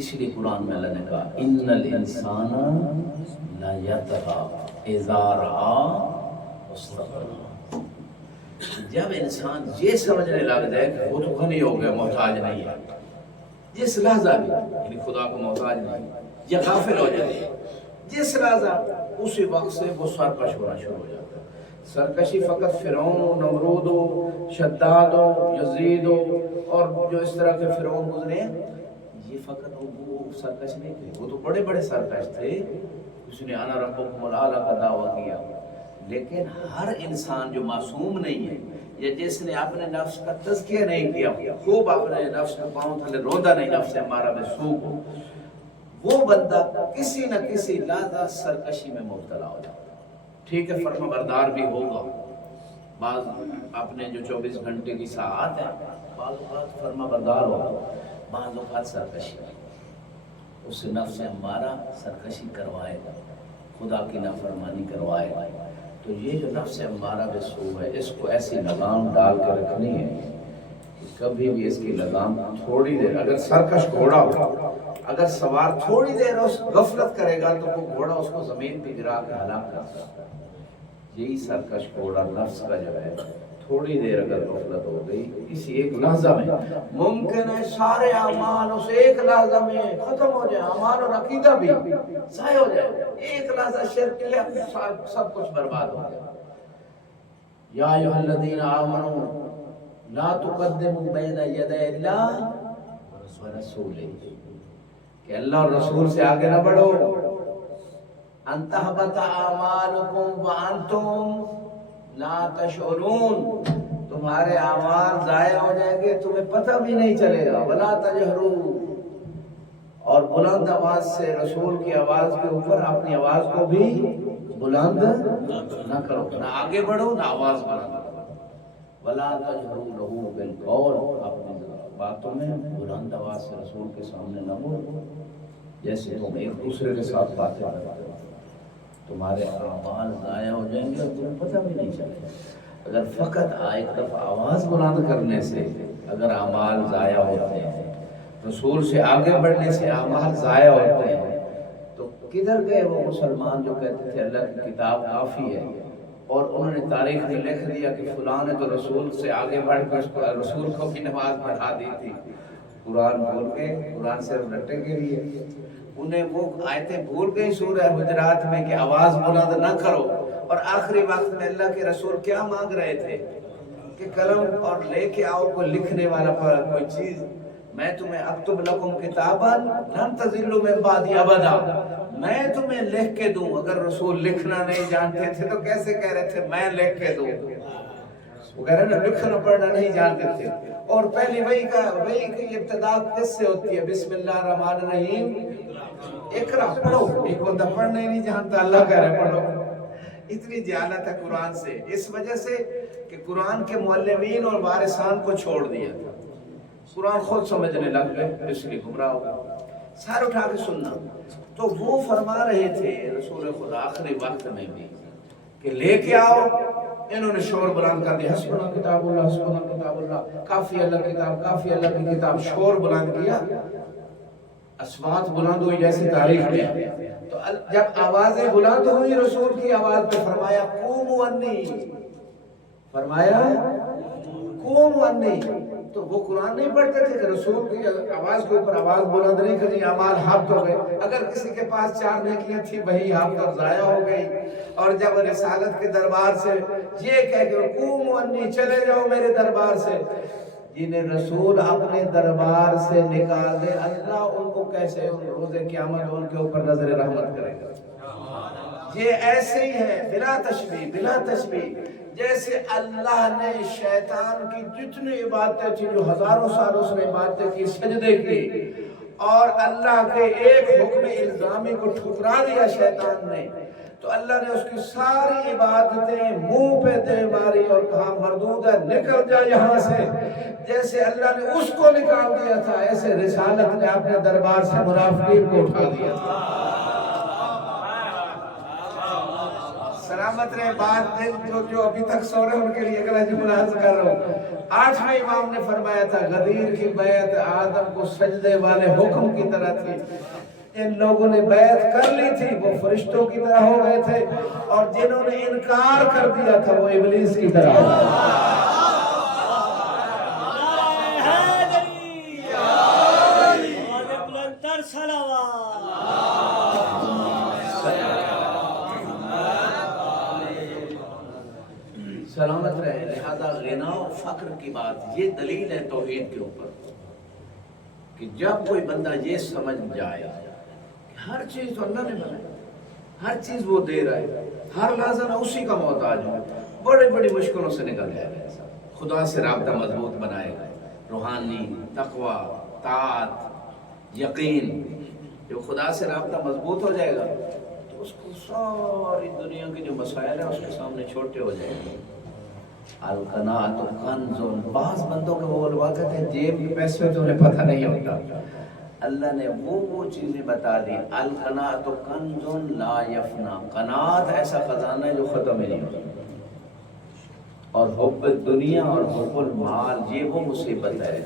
اس لیے قرآن میں اللہ نے کہا ان الانسان لا یطغی اذا رآ استغنی۔ جب انسان یہ سمجھنے لگ جائے کہ وہ تو غنی ہو گیا، محتاج نہیں ہے، جس لحظہ بھی یعنی خدا کو محتاج نہیں، یا غافل ہو جائے، جس لحظہ اسی وقت سے وہ سرکش ہونا شروع ہو جاتا ہے۔ سرکشی فقط فرعون و نمرود و شداد و یزید و اور جو اس طرح کے فرعون گزرے ہیں، یہ فقط وہ سرکش نہیں تھے، وہ تو بڑے بڑے سرکش تھے، اس نے انا ربکم الاعلی کا دعویٰ کیا۔ لیکن ہر انسان جو معصوم نہیں ہے، یا جس نے اپنے نفس کا تزکیہ نہیں کیا، خوب اپنے نفس کو پاؤں تھلے روندا نہیں، نفس ہمارا بالسوء کو، وہ بندہ کسی نہ کسی لحظہ سرکشی میں مبتلا ہو جاتا ہے۔ ٹھیک ہے، فرما بردار بھی ہوگا، بعض اپنے جو 24 گھنٹے کی ساعت ہے، بعض اوقات فرما بردار ہوگا، بعض اوقات سرکشی، اس سے نفس ہمارا سرکشی کروائے گا، خدا کی نافرمانی کروائے گا۔ تو یہ جو نفس ہمارا بالسوء ہے، اس کو ایسی لگام ڈال کے رکھنی ہے کہ کبھی بھی اس کی لگام تھوڑی دیر، اگر سرکش گھوڑا ہو، اگر سوار تھوڑی دیر اس غفلت کرے گا تو وہ گھوڑا اس کو زمین پہ گرا کے ہلاک کر سکتا ہے۔ یہی سرکش گھوڑا نفس کا جو ہے، تھوڑی دیر اگر غفلت ہو گئی، کسی ایک لحظہ میں ممکن ہے سارے اعمال اس ایک لحظہ میں ختم ہو جائے، اعمال اور عقیدہ بھی ضائع ہو جائے، ایک لحظہ شرک کیا سب کچھ برباد ہو جائے۔ یا ایھا الذین آمنوا لا تقدموا بین یدی اللہ ورسولہ، کہ اللہ اور رسول سے آگے نہ بڑھو، ان تحبط اعمالکم وانتم لا تشعرون، تمہارے اعمال ضائع ہو جائیں گے، تمہیں پتہ بھی نہیں چلے گا، ولا تجہروا، اور بلند آواز سے رسول کی آواز کے اوپر اپنی آواز کو بھی بلند نہ کرو، نہ آگے بڑھو نہ آواز بلند کرو، ولا تجہروا لہ بالقول، اپنی باتوں میں بلند آواز سے رسول کے سامنے نہ بولو، جیسے تم ایک دوسرے کے ساتھ باتیں کرتے ہو، تمہارے اعمال ضائع ہو جائیں گے اور تمہیں پتہ بھی نہیں چلے گا۔ اگر فقط ایک دفعہ آواز بلند کرنے سے اگر اعمال ضائع ہوتے ہیں، رسول سے آگے بڑھنے سے اعمال ضائع ہوتے ہیں، تو کدھر گئے وہ مسلمان جو کہتے تھے اللہ کی کتاب کافی ہے، اور انہوں نے تاریخ میں لکھ دیا کہ فلاں نے تو رسول سے آگے بڑھ کر رسول کو بھی نماز پڑھا دی تھی، قرآن بھول گئے، قرآن سے رٹے کے لیے، انہیں وہ آیتیں بھول گئی سورہ حجرات میں کہ آواز بلند نہ کرو، اور آخری وقت میں اللہ کے رسول کیا مانگ رہے تھے کہ قلم اور لے کے آؤ کوئی لکھنے والا پر کوئی چیز، میں تمہیں اکتب لکم کتابا لن تضلوا من بعدی ابدا، میں تمہیں لکھ کے دوں۔ اگر رسول لکھنا نہیں جانتے تھے تو کیسے کہہ رہے تھے میں لکھ کے دوں؟ وہ کہہ رہے نا لکھنا پڑھنا نہیں جانتے تھے، اور پہلی وحی کی ابتدا کس سے ہوتی ہے؟ بسم اللہ الرحمن الرحیم، اقرا پڑھو، ایک بندہ پڑھنا ہی نہیں جانتا، اللہ کہہ رہے پڑھو، اتنی جہالت ہے قرآن سے، اس وجہ سے کہ قرآن کے معلمین اور وارثان کو چھوڑ دیا تھا، قرآن خود سمجھنے لگ گئے، اس لیے گمراہ ہو گئے، سار اٹھا کے سننا۔ تو وہ فرما رہے تھے رسول خدا آخری وقت میں بھی کہ لے کے آؤ انہوں نے شور بلند کر دیا، حسبنا کتاب اللہ، حسبنا کتاب اللہ، کافی اللہ کتاب، کافی اللہ کی کتاب، شور بلند کیا، اصوات بلند ہوئی جیسے تاریخ میں. تو جب آوازیں بلند ہوئی رسول کی آواز پہ فرمایا قوموا انی، فرمایا قوموا انی. تو وہ قرآن نہیں پڑھتے تھے کہ رسول کی آواز کے اوپر آواز بلند نہیں کرنی، اعمال حبط ہو گئے. اگر کسی کے پاس 4 نیکیاں تھی وہی حبط اور ضائع ہو گئی. اور جب رسالت کے دربار سے یہ کہہ کہ قوموا انی، چلے جاؤ میرے دربار سے، جنہیں رسول اپنے دربار سے نکال دے اللہ ان کو کیسے روز قیامت ان کے اوپر نظر رحمت کرے گا. یہ ایسے ہی ہے بلا تشبیہ، بلا تشبیہ. جیسے اللہ نے شیطان کی جتنی عبادتیں تھی جو ہزاروں سال اس نے عبادتیں کی، سجدے کی، اور اللہ کے ایک حکم الزامی کو ٹھکرا دیا شیطان نے، تو اللہ نے اس کی ساری عبادتیں منہ پہ دے ماری اور کہا مردود ہے نکل جا یہاں سے. جیسے اللہ نے اس کو نکال دیا تھا ایسے رسالت نے اپنے دربار سے منافقین کو اٹھا دیا تھا. سلامت رہے بات جو ابھی تک سو رہے ان کے لیے اگر ملاحظ کر رہا ہوں. 8ویں امام نے فرمایا تھا غدیر کی بیعت آدم کو سجدے والے حکم کی طرح تھی. ان لوگوں نے بیعت کر لی تھی وہ فرشتوں کی طرح ہو گئے تھے، اور جنہوں نے انکار کر دیا تھا وہ ابلیس کی طرح ہو گئے. سلامت رہے. لہذا غنا و فقر کی بات یہ دلیل ہے توحید کے اوپر کہ جب کوئی بندہ یہ سمجھ جائے کہ ہر چیز تو اللہ نے بنائی، ہر چیز وہ دے رہا ہے، ہر لحظہ میں اسی کا محتاج ہوں، بڑی بڑی مشکلوں سے نکل جائے گا، خدا سے رابطہ مضبوط بنائے گا، روحانی تقوی، طاعت، یقین. جو خدا سے رابطہ مضبوط ہو جائے گا تو اس کو ساری دنیا کے جو مسائل ہیں اس کے سامنے چھوٹے ہو جائیں گے. القناعۃ کنز. بعض بندوں کے وہ علماء کہتے ہیں جیب کے پیسے تو انہیں پتہ نہیں ہوتا. اللہ نے وہ چیزیں بتا دی. القناعۃ کنز لا یفنا. قناعت ایسا خزانہ ہے جو ختم ہی نہیں ہوتا. اور حب دنیا اور حب المال یہ وہ مصیبت ہے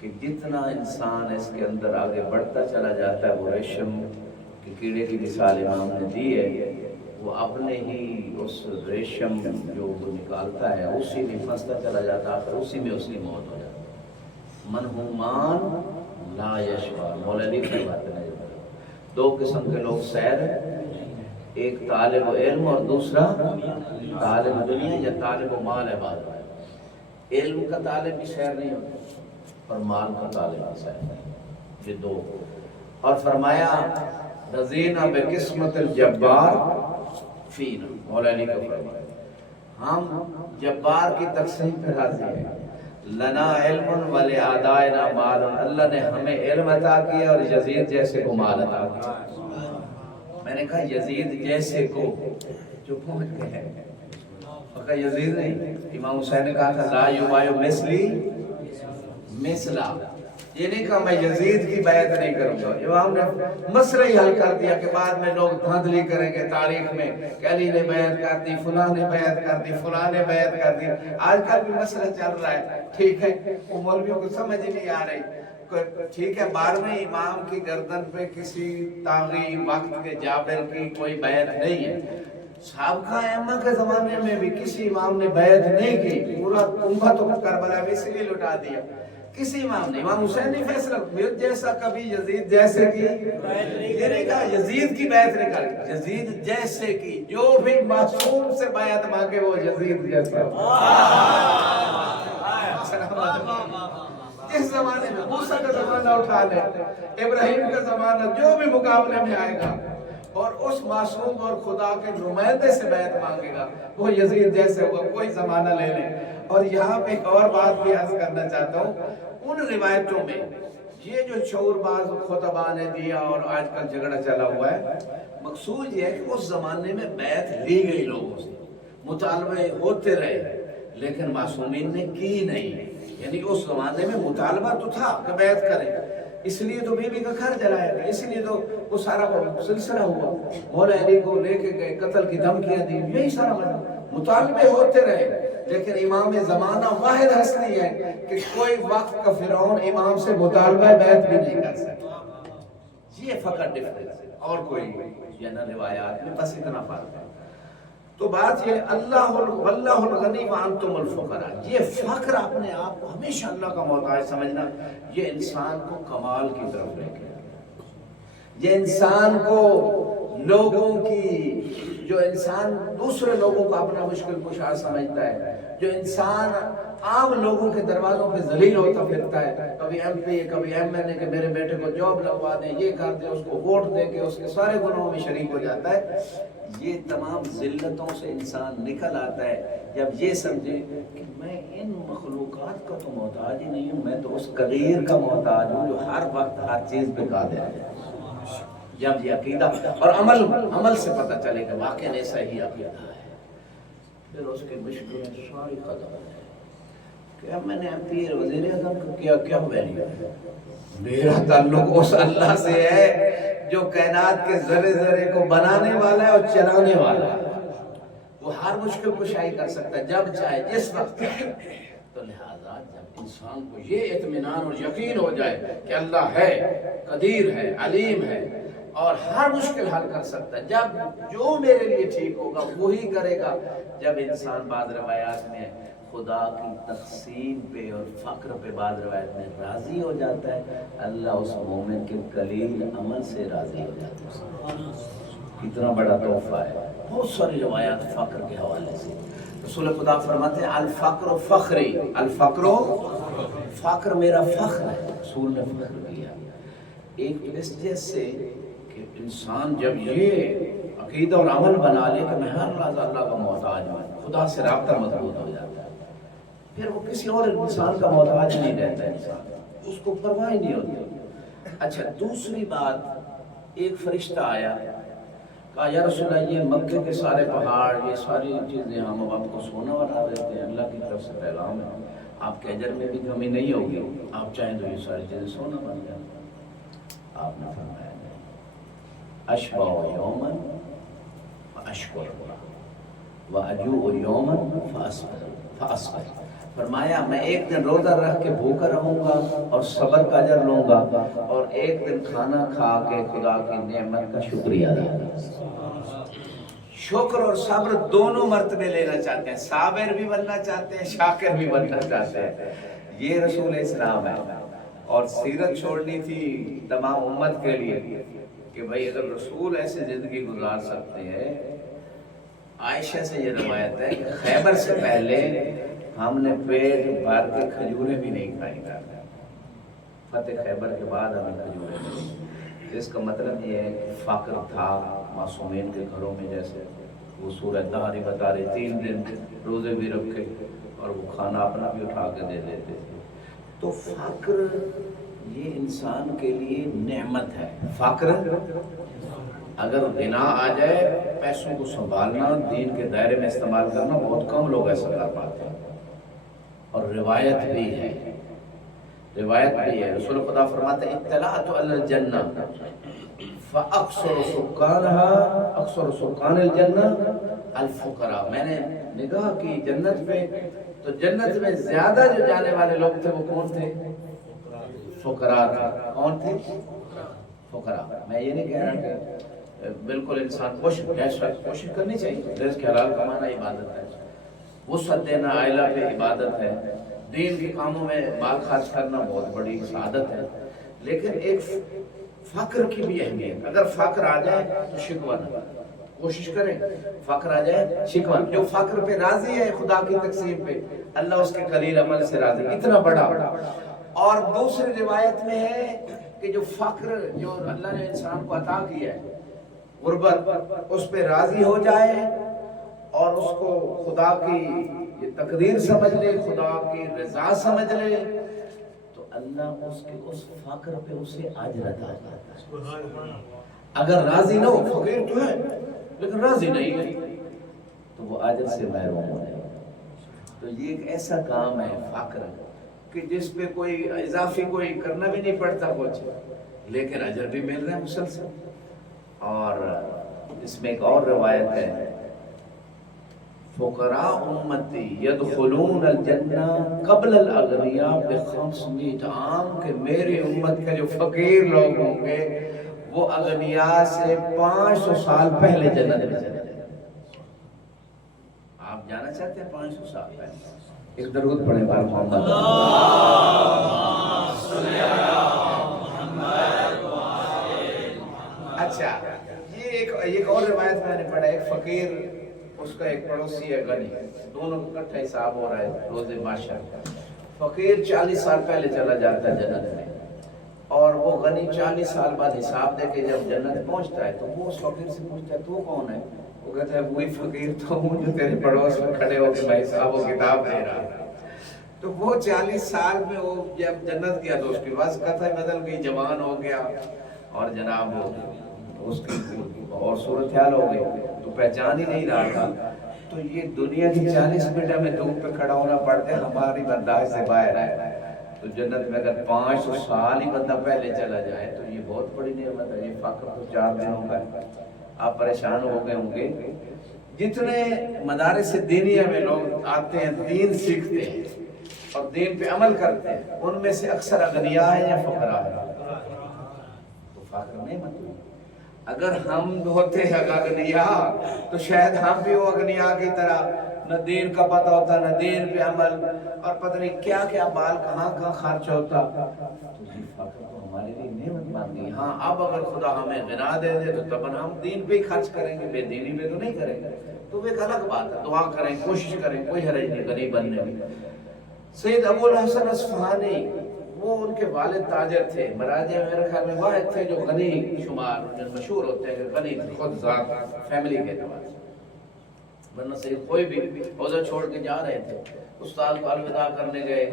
کہ جتنا انسان اس کے اندر آگے بڑھتا چلا جاتا ہے، وہ ریشم کے کیڑے کی مثال امام نے دی ہے، وہ اپنے ہی اس ریشم جو وہ نکالتا ہے اسی میں پھنستا چلا جاتا ہے، پھر اسی میں اس کی موت ہو جاتی ہے. منہومان لا یشبع. مولانا فرماتے ہیں 2 قسم کے لوگ سیر ہیں، ایک طالب علم اور دوسرا طالب دنیا یا طالب مال ہے. بات علم کا طالب بھی سیر نہیں ہوتا اور مال کا طالب بھی سیر نہیں، یہ 2. اور فرمایا رضینا بقسمت الجبار فینا. مولانا کا فرمایا ہم جبار کی تقسیم پہ راضی ہیں. لنا علم ولآدائنا مال. اللہ نے ہمیں علم عطا کیا اور یزید جیسے کو مال عطا کیا. میں نے کہا یزید جیسے کو جو پہنچ گئے ہیں، کہا یزید نہیں. امام حسین نے کہا تھا لا یبایع مثلی مثلا. یہ نہیں کہا میں یزید کی بیعت نہیں کروں گا. امام نے مسئلہ ہی حل کر دیا کہ بعد میں لوگ دھاندلی کریں گے تاریخ میں کہ علی نے بیعت کر دی، فلاں نے بیعت کر دی، فلاں نے بیعت کر دی. آج کل بھی مسئلہ چل رہا ہے. ٹھیک ہے، وہ مولویوں کو سمجھ نہیں آ رہی. ٹھیک ہے، 12ویں امام کی گردن پہ کسی طاغی وقت کے جابر کی کوئی بیعت نہیں ہے. سابقہ ائمہ کے زمانے میں بھی کسی امام نے بیعت نہیں کی. پورا امت کو کربلا میں اس لیے لٹا دیا. کسی امام نے، امام حسین نے فیصلہ میرے جیسا کبھی یزید جیسے کی یہ نہیں کہا یزید کی بیعت نہیں کری، یزید جیسے کی. جو بھی معصوم سے بیعت مانگے وہ یزید جیسا. اس زمانے میں موسیٰ کا زمانہ اٹھا لے، ابراہیم کا زمانہ، جو بھی مقابلے میں آئے گا اور اس معصوم اور خدا کے نمائندے سے بیعت مانگے گا وہ یزید جیسے ہوگا. کوئی زمانہ لے لیں. اور یہاں پہ ایک اور بات بھی عرض کرنا چاہتا ہوں. ان روایتوں میں یہ جو شعور باز خطبہ نے دیا اور آج کل جھگڑا چلا ہوا ہے، مقصود یہ ہے کہ اس زمانے میں بیعت لی گئی، لوگوں سے مطالبے ہوتے رہے لیکن معصومین نے کی نہیں. یعنی اس زمانے میں مطالبہ تو تھا کہ بیعت کریں، اس لیے تو بی بی کا گھر جلایا گیا، اس لیے تو وہ سارا سلسلہ ہوا. مولا علی کو لے کے گئے، قتل کی دھمکیاں دی، یہی سارا مطالبے ہوتے رہے، لیکن امام زمانہ واحد ہستی ہے کہ کوئی وقت کا فرعون امام سے مطالبہ بیعت بھی نہیں کر سکتا. یہ فقط ڈفرنس ہے اور کوئی یہ نہ روایات میں، بس اتنا فرق ہے. تو بات یہ اللہ الغنی وانتم الفقراء، یہ فخر اپنے آپ کو ہمیشہ اللہ کا محتاج سمجھنا، یہ انسان کو کمال کی طرف لے کے، یہ انسان کو لوگوں کی، جو انسان دوسرے لوگوں کو اپنا مشکل کشا سمجھتا ہے، جو انسان عام لوگوں کے دروازوں پہ ذلیل ہوتا پھرتا ہے، کبھی ایم پی کبھی ایم این اے کہ میرے بیٹے کو جاب لگوا دیں، یہ کر دیں، اس کو ووٹ دے کے اس کے سارے گناہوں میں شریک ہو جاتا ہے. یہ تمام ذلتوں سے انسان نکل آتا ہے جب یہ سمجھے کہ میں ان مخلوقات کا تو محتاج ہی نہیں ہوں، میں تو اس قدیر کا محتاج ہوں جو ہر وقت ہر چیز پہ قادر ہے. جب یہ عقیدہ اور عمل سے پتہ چلے کہ واقعی ایسا ہی عقیدہ ہے، پھر اس کی مشکلیں ساری ختم ہو جائیں. کہ اب میں نے ایم پی وزیر اعظم کو کیا ویلیو ہے؟ میرا تعلق اس اللہ سے ہے جو کائنات کے ذرے ذرے کو بنانے والا ہے اور چلانے والا ہے. وہ ہر مشکل کشائی کر سکتا ہے جب چاہے جس وقت چاہے. تو لہذا جب انسان کو یہ اطمینان اور یقین ہو جائے کہ اللہ ہے، قدیر ہے، علیم ہے اور ہر مشکل حل کر سکتا ہے، جب جو میرے لیے ٹھیک ہوگا وہی کرے گا. جب انسان بعض روایات میں خدا کی تقسیم پہ اور فقر پہ بعض روایت میں راضی ہو جاتا ہے، اللہ اس مومن کے قلیل عمل سے راضی ہو جاتا ہے. کتنا بڑا تحفہ ہے. بہت ساری روایات فقر کے حوالے سے رسول خدا فرماتے ہیں الفقر فخری، الفقر فقر میرا فخر ہے. رسول نے فخر کیا ایک اس جیسے کہ انسان جب یہ عقیدہ اور عمل بنا لے کہ میں ہر لحظہ اللہ کا محتاج ہوں، خدا سے رابطہ مضبوط ہو جاتا ہے. پھر وہ کسی اور انسان کا محتاج نہیں رہتا، انسان اس کو پرواہ نہیں ہوتی. اچھا دوسری بات، ایک فرشتہ آیا کہا یا رسول اللہ یہ مکے کے سارے پہاڑ، یہ ساری چیزیں ہم اب آپ کو سونا بنا دیتے ہیں، اللہ کی طرف سے پیغام ہے، آپ کے اجر میں بھی کمی نہیں ہوگی، آپ چاہیں تو یہ ساری چیزیں سونا بن جائیں. آپ نے فرمایا اشبع یومن فاشکر واجوع یومن فاصبر. فرمایا میں ایک دن روزہ رکھ کے بھوکا رہوں گا اور صبر کا اجر لوں گا، اور ایک دن کھانا کھا کے خدا کی نعمت کا شکریہ ادا کروں. شکر اور صبر دونوں مرتبے لینا چاہتے ہیں، صابر بھی بننا چاہتے ہیں، شاکر بھی بننا چاہتے ہیں. یہ رسول اسلام ہے. اور سیرت چھوڑنی تھی تمام امت کے لیے کہ بھئی اگر رسول ایسے زندگی گزار سکتے ہیں. عائشہ سے یہ روایت ہے کہ خیبر سے پہلے ہم نے پیٹ بھر کے کھجوریں بھی نہیں کھائی تھیں، فتح خیبر کے بعد ہمیں کھجوریں ملی. اس کا مطلب یہ ہے کہ فقر تھا معصومین کے گھروں میں، جیسے وہ سورہ طہر بتا رہے 3 دن روزے بھی رکھے اور وہ کھانا اپنا بھی اٹھا کے دے دیتے تھے. تو فقر یہ انسان کے لیے نعمت ہے. فقر اگر غنا آ جائے، پیسوں کو سنبھالنا، دین کے دائرے میں استعمال کرنا، بہت کم لوگ ایسا کر پاتے ہیں. اور روایت بھی ہے، روایت بھی ہے. رسول خدا فرماتے ہیں اطلاعت علی الجنہ فاکثر سکانها اکثر سکان الجنہ الفقراء. میں نے نگاہ کی جنت پہ تو جنت میں زیادہ جو جانے والے لوگ تھے وہ کون تھے؟ فقراء تھے. کون تھے؟ فقراء. میں یہ نہیں کہہ رہا کہ بالکل انسان کوشش کرنی چاہیے، رزق حلال کمانا عبادت ہے، وسعت دینا عائلہ پہ عبادت ہے، دین کے کاموں میں مال خرچ کرنا بہت بڑی سعادت ہے. لیکن ایک فقر کی بھی اہمیت. اگر فقر آ جائے تو شکوہ نہ کریں، کوشش کریں. فقر آ جائے شکوہ. جو فقر پہ راضی ہے خدا کی تقسیم پہ، اللہ اس کے قلیل عمل سے راضی. اتنا بڑا. اور دوسری روایت میں ہے کہ جو فقر جو اللہ نے انسان کو عطا کیا ہے، غربت، اس پہ راضی ہو جائے اور اس کو خدا کی یہ تقدیر سمجھ لے، خدا کی رضا سمجھ لے، تو اللہ اس فقر پہ اسے اجر عطا کرتا ہے. اگر راضی نہ ہو، فقیر تو ہے لیکن راضی نہیں ہے، تو وہ اجر سے محروم ہو جائے. تو یہ ایک ایسا کام ہے فقر کہ جس پہ کوئی اضافی کوئی کرنا بھی نہیں پڑتا کچھ، لیکن اجر بھی مل رہا ہے مسلسل. اور اس میں ایک اور روایت ہے فقراء امتی یدخلون الجنہ قبل الاغنیاء ب500 عام، کہ میری امت کے جو فقیر لوگ ہوں گے وہ اغنیاء سے 500 سال پہلے جنت میں چلے جائیں۔ آپ جانا چاہتے ہیں 500 سال پہلے؟ ایک درود پڑھیں بار محمد اچھا یہ ایک اور روایت میں نے پڑھا، ایک فقیر اس کا ایک پڑوسی ہے غنی، دونوں کا اکٹھا حساب ہو رہا ہے روز معاشر کا۔ فقیر 40 سال پہلے چلا جاتا ہے جنت میں، اور وہ غنی 40 سال بعد حساب دے کے جب جنت پہنچتا ہے تو وہ اس فقیر سے پوچھتا ہے تو کون ہے؟ وہ کہتا ہے وہی فقیر تو ہوں جو تیرے پڑوس میں کھڑے ہو کے میں حساب و کتاب دے رہا تھا۔ تو وہ 40 سال میں وہ جب جنت گیا تو اس کی بس کتھا بدل گئی، جوان ہو گیا اور جناب اس کی اور صورتحال ہو گئی تو پہچان ہی نہیں رہا تھا۔ تو یہ دنیا کی 40 منٹ میں دھوپ پہ کھڑا ہونا پڑتا ہے، ہماری برداشت سے باہر ہے۔ تو جنت میں اگر 500 سال ہی بندہ پہلے چلا جائے تو یہ بہت بڑی نعمت ہے۔ یہ فقر تو 4 دنوں کا ہے، آپ پریشان ہو گئے ہوں گے۔ جتنے مدارس دینیہ میں لوگ آتے ہیں دین سیکھتے ہیں اور دین پہ عمل کرتے ہیں، ان میں سے اکثر اغنیاء ہیں یا فقراء ہیں؟ تو فقر نہیں مطلب اگر ہم ہوتے ہیں اغنیاء تو شاید ہم بھی وہ اغنیاء کی طرح نہ دین کا پتہ ہوتا نہ دین پہ عمل، اور پتہ نہیں کیا کیا مال کہاں کہاں خرچ ہوتا۔ تو یہ فقر تو ہمارے لیے نعمت بن گئی۔ ہاں اب اگر خدا ہمیں غنا دے دے تو تب ہم دین پہ ہی خرچ کریں گے، بے دینی پہ تو نہیں کریں گے۔ تو وہ ایک الگ بات ہے، دعا کریں، کوشش کریں، کوئی حرج نہیں غریب بننے میں۔ سید ابو الحسن اصفہانی وہ ان کے والد تاجر تھے، مراجع میرے خیال میں واحد تھے جو غنی شمار مشہور ہوتے ہیں کہ غنی خود ذات فیملی کے اعتبار سے، ورنہ سید کوئی بھی عہدہ چھوڑ کے جا رہے تھے، استاد کو الوداع کرنے گئے،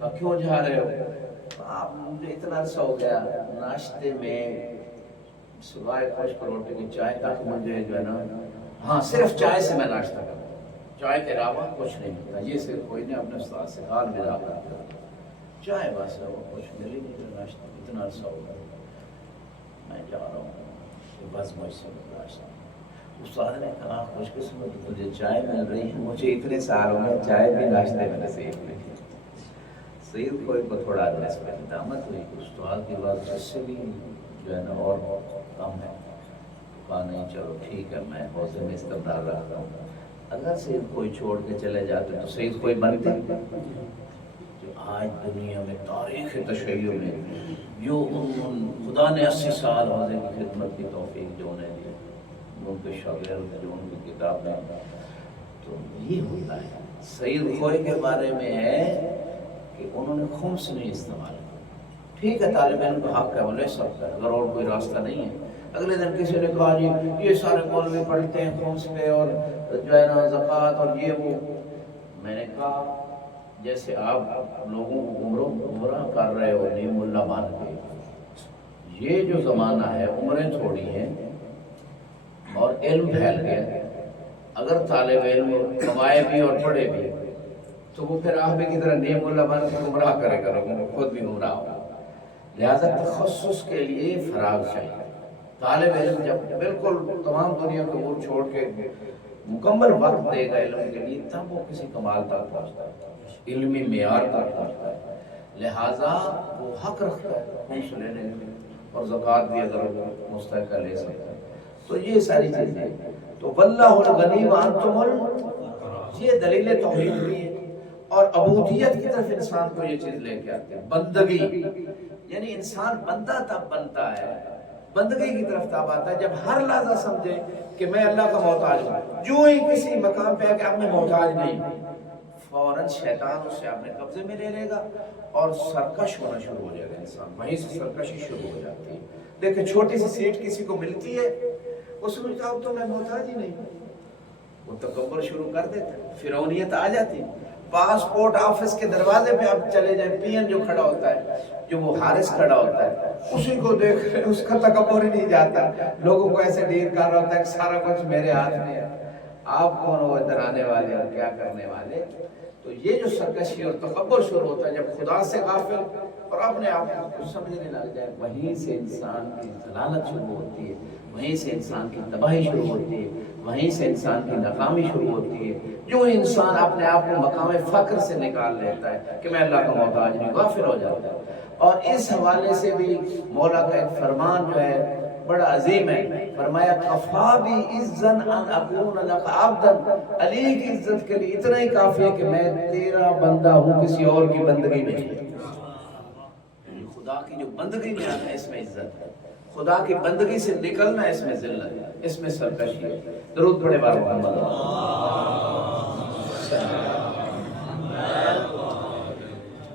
اب کیوں جا رہے ہو؟ آپ مجھے اتنا عرصہ ہو گیا ناشتے میں سوائے خشک روٹی کی چائے تک مجھے جو ہے نا، ہاں صرف چائے سے میں ناشتہ کرتا ہوں، چائے کے علاوہ کچھ نہیں ملتا۔ یہ صرف کوئی نہیں اپنے استاد سے الوداع کرتا، چائے بس ہے، وہ کچھ مل ہی نہیں رہا ناشتہ، اتنا عرصہ ہو گیا میں جا رہا ہوں کہ بس مجھ سے برداشت نہیں۔ استاد نے کہا خوش قسمت تجھے چائے مل رہی ہے، مجھے اتنے سالوں میں چائے بھی ناشتے میں نصیب نہیں۔ سید کو تھوڑا اس میں ندامت ہوئی، استاد کی بات اس سے بھی جو ہے نا اور کم ہے۔ کہا نہیں چلو ٹھیک ہے، میں حوصلے میں استقبال رکھتا ہوں۔ اگر سید کوئی چھوڑ کے چلے جاتے تو سید کوئی بنتے؟ آج دنیا میں تاریخ تشیع میں جو خدا نے 80 سال حوضے کی خدمت کی توفیق جو انہیں دی، ان کے شاگرد جو ان کی کتابیں، تو یہ ہوتا ہے۔ سید خوئی کے بارے میں ہے کہ انہوں نے خمس نہیں استعمال کیا۔ ٹھیک ہے طالب علم کا حق ہے، وہ لے سکتا ہے اگر اور کوئی راستہ نہیں ہے۔ اگلے دن کسی نے کہا جی یہ سارے مولوی پڑھتے ہیں خمس پہ اور جو ہے نا زکوٰۃ اور یہ وہ۔ میں نے کہا جیسے آپ لوگوں کو گمراہ کر رہے ہو نیم اللہ مان کے، یہ جو زمانہ ہے عمریں تھوڑی ہیں اور علم پھیل گیا، اگر طالب علم کمائے بھی اور پڑھے بھی تو وہ پھر آپ کی طرح نیم اللہ مان کے گمراہ کرے گا، خود بھی گمراہ ہوگا۔ لہذا تخصص کے لیے فراغ چاہیے۔ طالب علم جب بالکل تمام دنیا کو امور چھوڑ کے مکمل وقت دے گا علم کے لیے، تب وہ کسی کمال تک پہنچتا ہے، علمی معیار تک پہنچتا ہے۔ لہٰذا وہ حق رکھتا ہے خمس لینے میں، اور زکوٰۃ بھی اگر مستحق لے سکتا ہے۔ تو یہ ساری چیزیں، تو واللہ الغنی وانتم یہ دلیل توحید بھی ہے، اور عبودیت کی طرف انسان کو یہ چیز لے کے آتے ہیں، بندگی، یعنی انسان بندہ تب بنتا ہے، بندگی کی طرف تب آتا ہے جب ہر لحظہ سمجھے کہ میں اللہ کا محتاج ہوں۔ جو ہی کسی مقام پہ ہے کہ اب میں محتاج نہیں، فوراً شیطان اسے اپنے قبضے میں لے لے گا اور سرکش ہونا شروع ہو جائے گا انسان، وہیں سے سرکشی شروع ہو جاتی ہے۔ دیکھیں چھوٹی سی سیٹ کسی کو ملتی ہے، وہ سمجھتا اب تو میں محتاج ہی نہیں، وہ تکبر شروع کر دیتا ہے، فرعونیت آ جاتی ہے۔ پاسپورٹ آفس کے دروازے پہ آپ چلے جائیں، پی این جو کھڑا ہوتا ہے، جو وہ حارس کھڑا ہوتا ہے، اسی کو دیکھ رہے اس کا تکبر ہی نہیں جاتا، لوگوں کو ایسے ڈیل کر رہا ہوتا ہے کہ سارا کچھ میرے ہاتھ میں ہے، آپ کون ہو ادھر آنے والے اور کیا کرنے والے۔ تو یہ جو سرکشی اور تکبر شروع ہوتا ہے جب خدا سے غافل اور اپنے آپ کو کچھ سمجھنے لگ جائے، وہیں سے انسان کی ضلالت شروع ہوتی ہے، وہیں سے انسان کی تباہی شروع ہوتی ہے، وہیں سے انسان کی ناکامی شروع ہوتی ہے۔ جو انسان اپنے آپ کو مقام فخر سے نکال لیتا ہے کہ میں اللہ کا محتاج نہیں، غافل ہو جاتا ہے۔ اور اس حوالے سے بھی مولا کا ایک فرمان جو ہے بڑا عظیم ہے، فرمایا کفا بھی عزن ان اکون لک عبدا، علی کی عزت کے لیے اتنا ہی کافی ہے کہ میں تیرا بندہ ہوں، کسی اور کی بندگی میں نہیں۔ خدا کی جو بندگی میں آنا ہے اس میں عزت ہے، خدا کی بندگی سے نکلنا اس میں ذلت ہے، اس میں سرکشی ہے۔ درود پڑھے بار محمد۔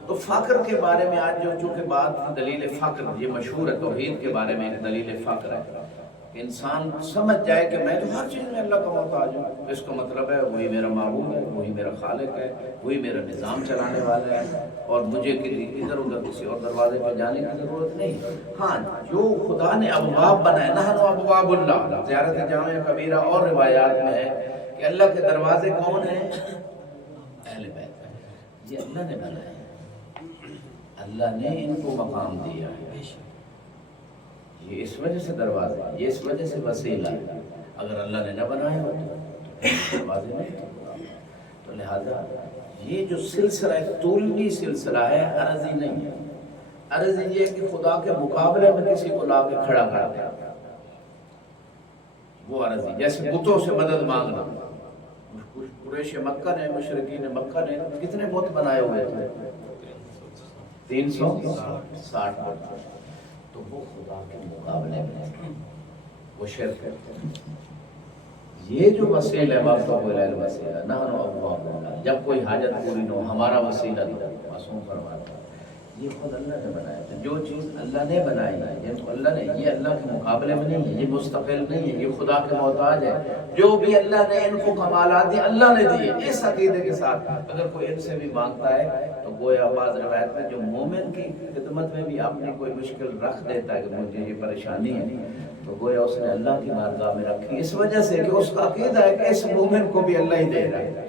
تو فقر کے بارے میں آج جو چونکہ بات دلیل فقر، یہ مشہور ہے، توحید کے بارے میں ایک دلیل فقر ہے کہ انسان سمجھ جائے کہ میں تو ہر چیز میں اللہ کا محتاج ہوں۔ اس کا مطلب ہے وہی میرا معبود ہے، وہی میرا خالق ہے، وہی میرا نظام چلانے والا ہے، اور مجھے ادھر ادھر کسی اور دروازے پہ جانے کی ضرورت نہیں۔ ہاں جو خدا نے ابواب بنائے، نحن ابواب اللہ، زیارت جامع کبیرہ اور روایات میں ہے کہ اللہ کے دروازے کون ہیں؟ اہل بیت، یہ اللہ نے بنائے، اللہ نے ان کو مقام دیا ہے، یہ اس وجہ سے دروازہ، یہ اس وجہ سے وسیلہ ہے۔ اگر اللہ نے نہ بنایا ہو تو دروازے نہیں۔ تو لہذا یہ جو سلسلہ ہے طولی سلسلہ ہے، عرضی نہیں ہے۔ عرضی یہ ہے کہ خدا کے مقابلے میں کسی کو لا کے کھڑا کر دیا، وہ عرضی، جیسے بتوں سے مدد مانگنا۔ قریش مکہ نے، مشرکین مکہ نے کتنے بت بنائے ہوئے تھے؟ 360 بت۔ تو وہ خدا کے مقابلے میں وہ شرک کرتے ہیں۔ یہ جو وسیلہ ہے وابطہ الوسیلہ، نحن ابواب اللہ، جب کوئی حاجت پوری نہ ہو ہمارا وسیلہ معصوم فرماتا ہے، یہ خود اللہ نے بنایا تھا۔ جو چیز اللہ نے بنائی ہے یہ تو اللہ نے، یہ اللہ کے مقابلے میں نہیں ہے، یہ مستقل نہیں ہے، یہ خدا کے محتاج ہے۔ جو بھی اللہ نے ان کو کمالات دی اللہ نے دیے، اس عقیدے کے ساتھ اگر کوئی ان سے بھی مانگتا ہے تو گویا بعض روایت میں جو مومن کی خدمت میں بھی اپنی کوئی مشکل رکھ دیتا ہے کہ مجھے یہ پریشانی ہے، تو گویا اس نے اللہ کی بارگاہ میں رکھی، اس وجہ سے کہ اس کا عقیدہ ہے کہ اس مومن کو بھی اللہ ہی دے رہا ہے،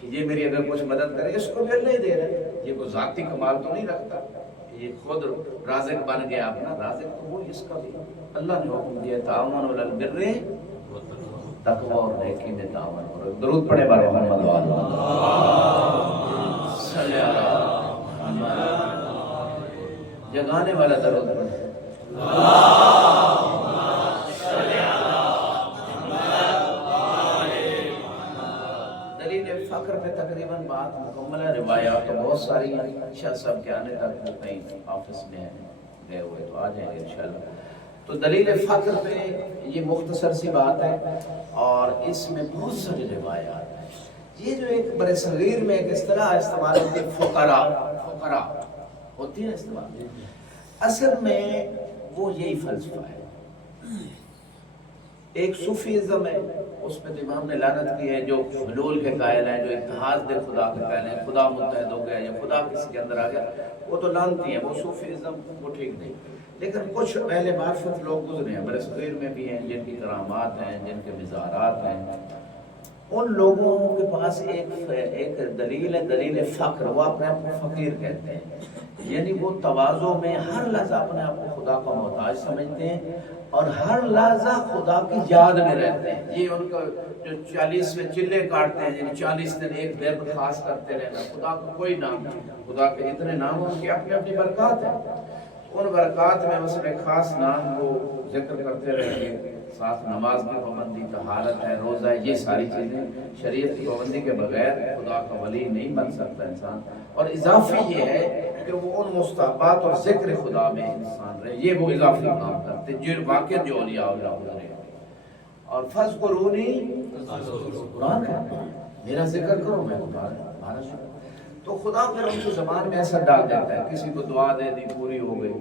کہ یہ میری اگر کچھ مدد کرے اس کو بھی اللہ ہی دے رہا ہے، یہ کوئی ذاتی کمال تو نہیں رکھتا، یہ خود رازق بن گیا اپنا، رازق تو وہ اس کا بھی اللہ نے حکم دیا، تعاون علی البر تقوی اور نیکی میں تعاون کرو۔ درود پڑھے بار محمد صلی اللہ جگانے والا درود پڑھے۔ دلیل فقر پہ تقریباً بات مکمل ہے، روایات تو بہت ساری ہیں، شاہ صاحب کے آنے تک وہ کہیں آفس میں گئے ہوئے تو آ جائیں گے انشاءاللہ۔ تو دلیل فقر پہ یہ مختصر سی بات ہے، اور اس میں بہت ساری روایات ہیں۔ یہ جو ایک برے صغیر میں ایک اصطلاح استعمال ہوتی ہے، فقراء ہوتی ہے استعمال، اصل میں وہ یہی فلسفہ ہے۔ ایک صوفیزم ہے، اس پہ امام نے لعنت کی ہے، جو حلول کے قائل ہیں، جو اتحاد دے خدا کے قائل ہیں، خدا متحد ہو گیا یا خدا کسی کے اندر آ گیا، وہ تو لعنتی ہیں، وہ صوفیزم وہ ٹھیک نہیں۔ لیکن کچھ اہل معرفت لوگ گزرے ہیں برے صغیر میں بھی ہیں، جن کی کرامات ہیں، جن کے مزارات ہیں، ان لوگوں کے پاس ایک دلیل ہے، دلیل فقر، وہ اپنے آپ کو فقیر کہتے ہیں، یعنی وہ تواضع میں ہر لحظہ اپنے آپ کو خدا کا محتاج سمجھتے ہیں اور ہر لحظہ خدا کی یاد میں رہتے ہیں۔ یہ ان کا جو 40ویں چلے کاٹتے ہیں، یعنی 40 دن ایک ورد خاص کرتے رہنا، خدا کا کوئی نام نہیں، خدا کے اتنے نام ان کی اپنی اپنی برکات ہیں، ان برکات میں اس نے خاص نام کو ذکر کرتے رہیں گے، ساتھ نماز کی پابندی، طہارت ہے، روزہ ہے، یہ ساری چیزیں شریعت کی پابندی کے بغیر خدا کا ولی نہیں بن سکتا انسان۔ اور اضافی یہ ہے کہ وہ ان مستحبات اور ذکر خدا میں انسان رہے، یہ وہ اضافی کام کرتے جو واقع جو اولیاء اللہ گزرے۔ اور فذکرونی، قرآن ہے، میرا ذکر کرو میں تمہارا شکر۔ تو خدا پھر ان کی زبان میں ایسا ڈال دیتا ہے، کسی کو دعا دے دی پوری ہو گئی،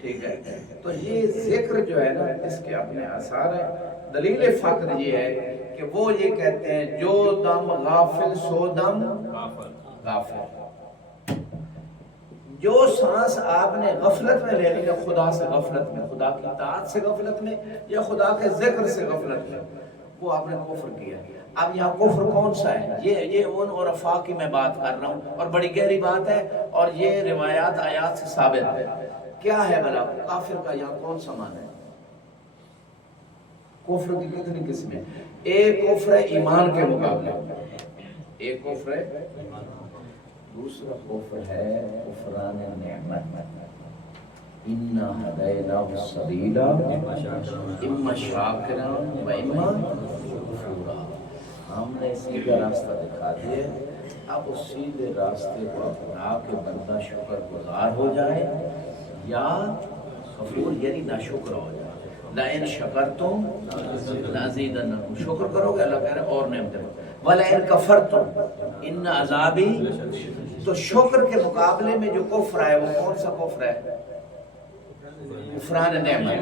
ٹھیک ہے۔ تو یہ ذکر جو ہے نا اس کے اپنے آثار ہیں۔ دلیل فقر یہ ہے کہ وہ یہ کہتے ہیں جو دم غافل سو دم غافل، جو سانس آپ نے غفلت میں لے لی، خدا سے غفلت میں، خدا کی اطاعت سے غفلت میں یا خدا کے ذکر سے غفلت میں، وہ آپ نے کفر کیا۔ اب یہاں کفر کون سا ہے؟ یہ ان عرفاء کی میں بات کر رہا ہوں، اور بڑی گہری بات ہے، اور یہ روایات آیات سے ثابت ہے۔ کیا ہے بھلا کافر کا یہاں کون سا معنی ہے؟ کفر کی کتنی قسمیں؟ ایک کفر ہے ایمان کے مقابلے، ایک کفر ہے، دوسرا کفر ہے کفران نعمت۔ اِنَّا هَدَيْنَاهُ السَّبِيلَ اِمَّا شَاكِرًا وَإِمَّا كَفُورًا۔ ہم نے سیدھا راستہ دکھا دیا، اب اس سیدھے راستے کو اپنا کے بندہ شکر گزار ہو جائے یا کفور یعنی ناشکر ہو جائے۔ لَإِن شَكَرْتُمْ لَأَزِيدَنَّكُمْ، شکر کرو گے اللہ کہہ رہے اور نعمتیں دو۔ وَلَئِن كَفَرْتُمْ إِنَّ عَذَابِي، تو شکر کے مقابلے میں جو کفر ہے وہ کون سا کفر ہے؟ کفران نعمت۔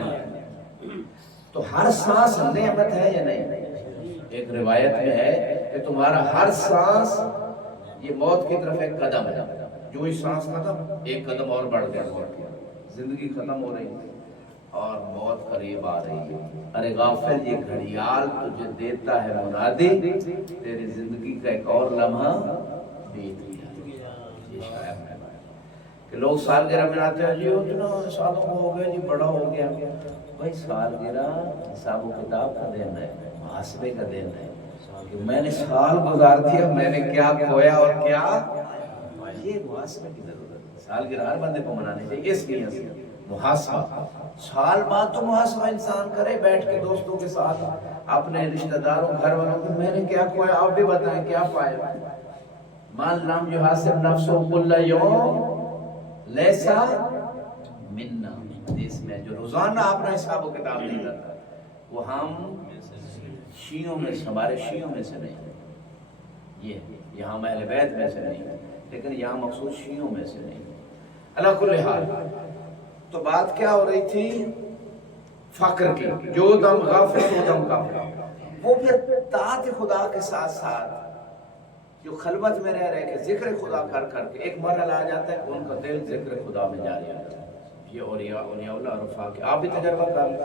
تو ہر سانس نعمت ہے یا نہیں؟ ایک روایت میں ہے کہ تمہارا ہر سانس یہ موت کی طرف ایک قدم ہے، جو ہی سانس ختم ایک قدم اور بڑھ گیا، زندگی ختم ہو رہی ہے اور موت قریب آ رہی ہے۔ ارے غافل، یہ گھڑیال تجھے دیتا ہے منادی، تیری زندگی کا ایک اور لمحہ بیت گیا۔ یہ شاید ہے کہ لوگ سالگرہ مناتے ہیں، جی اتنا سالوں کو ہو گئے، جی بڑا ہو گیا۔ بھائی سالگرہ حساب و کتاب کا دن ہے، محاسبے کا دن ہے کہ میں نے سال گزار دیا، میں نے کیا کھویا اور کیا، یہ محاسبے کی ضرورت ہے۔ سالگرہ ہر بندے کو منانے چاہیے، اس لیے محاسبہ سال بعد تو محاسبہ انسان کرے، بیٹھ کے دوستوں کے ساتھ اپنے رشتہ داروں گھر والوں کو، میں نے کیا کھویا، آپ بھی بتائیں کیا پایا۔ من لم یحاسب نفسہ کل یوم لیسا منا، حدیث میں جو روزانہ اپنا حساب و کتاب نہیں کرتا وہ ہم شیعوں میں سے، ہمارے شیعوں میں سے نہیں، یہ یہاں اہل بیت میں سے نہیں، لیکن یہاں مخصوص شیعوں میں سے نہیں۔ اللہ کل حال، تو بات کیا ہو رہی تھی؟ فقر کی، جو دم غافل و دم کافر۔ وہ پھر طاعت خدا کے ساتھ ساتھ جو خلوت میں رہ رہے کہ ذکر خدا کر کر کے ایک مرحلہ آ جاتا ہے کہ ان کا دل ذکر خدا میں جاری آتا ہے۔ یہ اولیاء اللہ عرفاء کے، آپ بھی تجربہ کر لیں،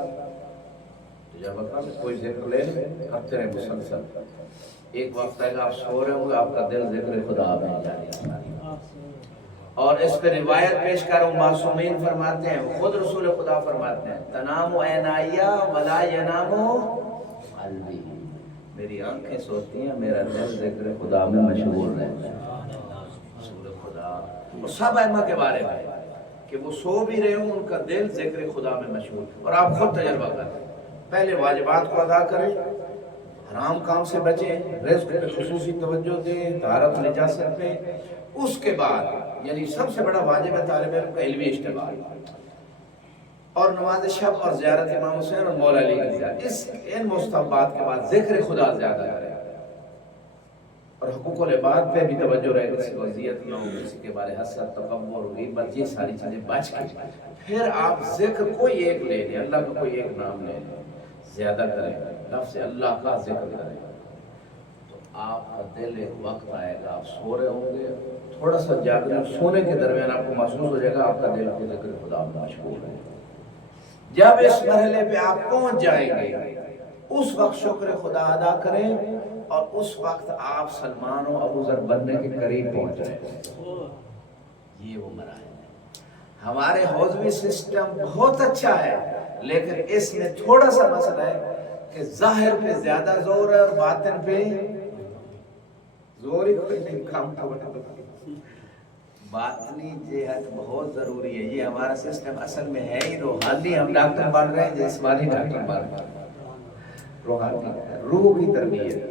تجربہ کر لیں، کوئی ذکر لے لیں، کرتے رہے مسلسل، ایک وقت آئے گا آپ سو رہے ہوں گے، آپ کا دل ذکر خدا میں جاری آتا ہے۔ اور اس پہ روایت پیش کر ہوں، معصومین فرماتے ہیں، خود رسول خدا فرماتے ہیں، تنام عینایا ولا ینام قلبی، میری آنکھیں سوتی ہیں، میرا دل ذکر خدا میں مشغول ہے۔ رسول خدا وہ سب ائمہ کے بارے میں کہ وہ سو بھی رہے ہوں، ان کا دل ذکر خدا میں مشغول، اور آپ خود تجربہ کریں، پہلے واجبات کو ادا کریں، حرام کام سے بچیں، رزق پہ خصوصی توجہ دیں، طہارت نجاست پہ، اس کے بعد یعنی سب سے بڑا واجب ہے طالب علم کا علمی اشتغال، اور نماز شب اور زیارت امام حسین اور مولا علی کی زیارت، ان مستحبات کے بعد ذکر خدا زیادہ کرے، اور حقوق العباد پہ بھی توجہ رہے، کسی کو اذیت نہ ہو، کسی کے بارے حسد، تکبر، غیبت، یہ ساری چیزیں بچ کے پھر آپ ذکر کوئی ایک لے لیں، اللہ کا کوئی ایک نام لے لیں، زیادہ کریں، لفظ اللہ کا ذکر کریں، تو آپ کا دل ایک وقت آئے گا، آپ سو رہے ہوں گے، تھوڑا سا جاگنے اور سونے کے درمیان آپ کو محسوس ہو جائے گا آپ کا دل کو ذکر خدا میں مشغول ہے۔ جب اس مرحلے پہ آپ پہنچ جائیں گے، اس وقت شکر خدا ادا کریں، اور اس وقت آپ سلمان و ابو ذر بننے کے قریب پہنچ جائیں۔ یہ وہ مراحل ہے۔ ہمارے حوضوی سسٹم بہت اچھا ہے، لیکن اس میں تھوڑا سا مسئلہ ہے کہ ظاہر پہ زیادہ زور ہے اور باطن پہ زور ہی کوئی نہیں، کام باطنی جہت بہت ضروری ہے۔ یہ ہمارا سسٹم اصل میں ہے ہی روحانی، ہم ڈاکٹر بن رہے ہیں، جسمانی ڈاکٹر بن رہے ہیں، روحانی روح کی تربیت۔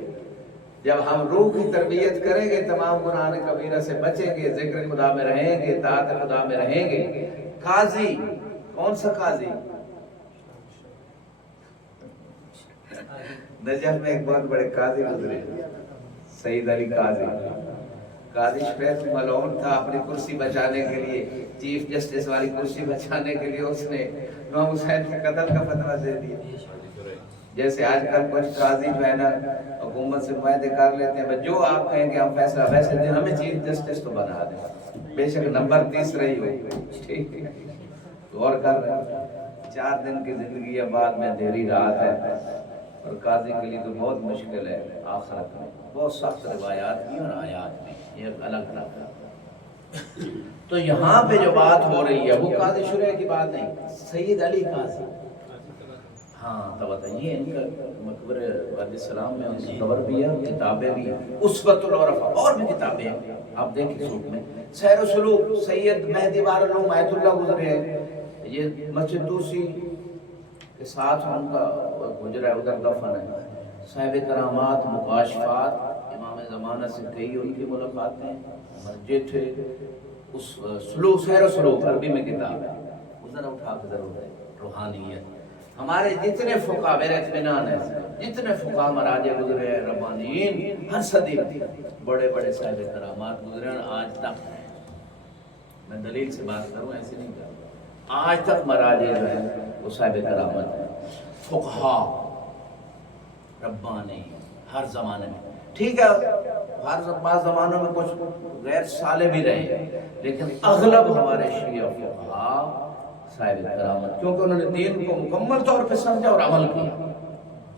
جب ہم روح کی تربیت کریں گے، تمام گناہ کبیرہ سے بچیں گے، ذکر خدا میں رہیں گے، طاعت خدا میں رہیں گے۔ قاضی کون سا قاضی؟ نجف میں ایک بہت بڑے قاضی گزرے، سید علی قاضی۔ قاضی شفیق ملعون تھا، اپنی کرسی بچانے کے لیے، چیف جسٹس والی کرسی بچانے کے لیے اس نے امام حسین کے قتل کا فتویٰ دے دیا۔ جیسے آج کل کچھ قاضی جو ہے نا حکومت سے معاہدے کر لیتے ہیں، جو آپ کہیں کہ ہم فیصلہ ویسے دیں، ہمیں چیف جسٹس تو بنا دیں، بے شک نمبر 30 رہی ہو، ٹھیک ہے، غور کر رہے ہیں۔ 4 دن کی زندگی بعد میں دھیری رات ہے، اور قاضی کے لیے تو بہت مشکل ہے آخرت میں، بہت سخت روایات بھی اور آیات بھی، یہ ایک الگ رکھا۔ تو یہاں پہ جو بات ہو رہی ہے وہ قاضی شریع کی بات نہیں، سید علی قاضی، ہاں تو بتائیے ان کا مقبرہ علیہ السلام میں ان کی قبر بھی ہے، کتابیں بھی ہیں، اسوۃ العرفاء اور بھی کتابیں ہیں، آپ دیکھیں سلوک میں، سیر و سلوک، سید مہدی بارلوم آیت اللہ گزرے ہیں، یہ مسجد توسی کے ساتھ ان کا گزرا ہے، ادھر دفن ہے، صاحب کرامات، مکاشفات، امام زمانہ سے کئی ان کی ملاقاتیں، مرجع تھے، اس سلوک، سیر و سلوک عربی میں کتاب ہے، ادھر اٹھا کے ضرور ہے، روحانیت۔ ہمارے جتنے فقہ، میرے اطمینان ہے، جتنے فقہ مراجع گزرے ہیں ربانیین ہر صدی میں، بڑے بڑے صاحب کرامات گزرے ہیں آج تک، میں دلیل سے بات کروں ایسے نہیں کروں، آج تک مراجع جو ہے وہ صاحب کرامت ہے، فقہا ربانی ہر زمانے میں، ٹھیک ہے ہر بعض زمانوں میں کچھ غیر صالح بھی رہے ہیں، لیکن اغلب ہمارے شیعہ فقہا صاحب کرامت، کیونکہ انہوں نے دین کو مکمل طور پہ سمجھا اور عمل کیا،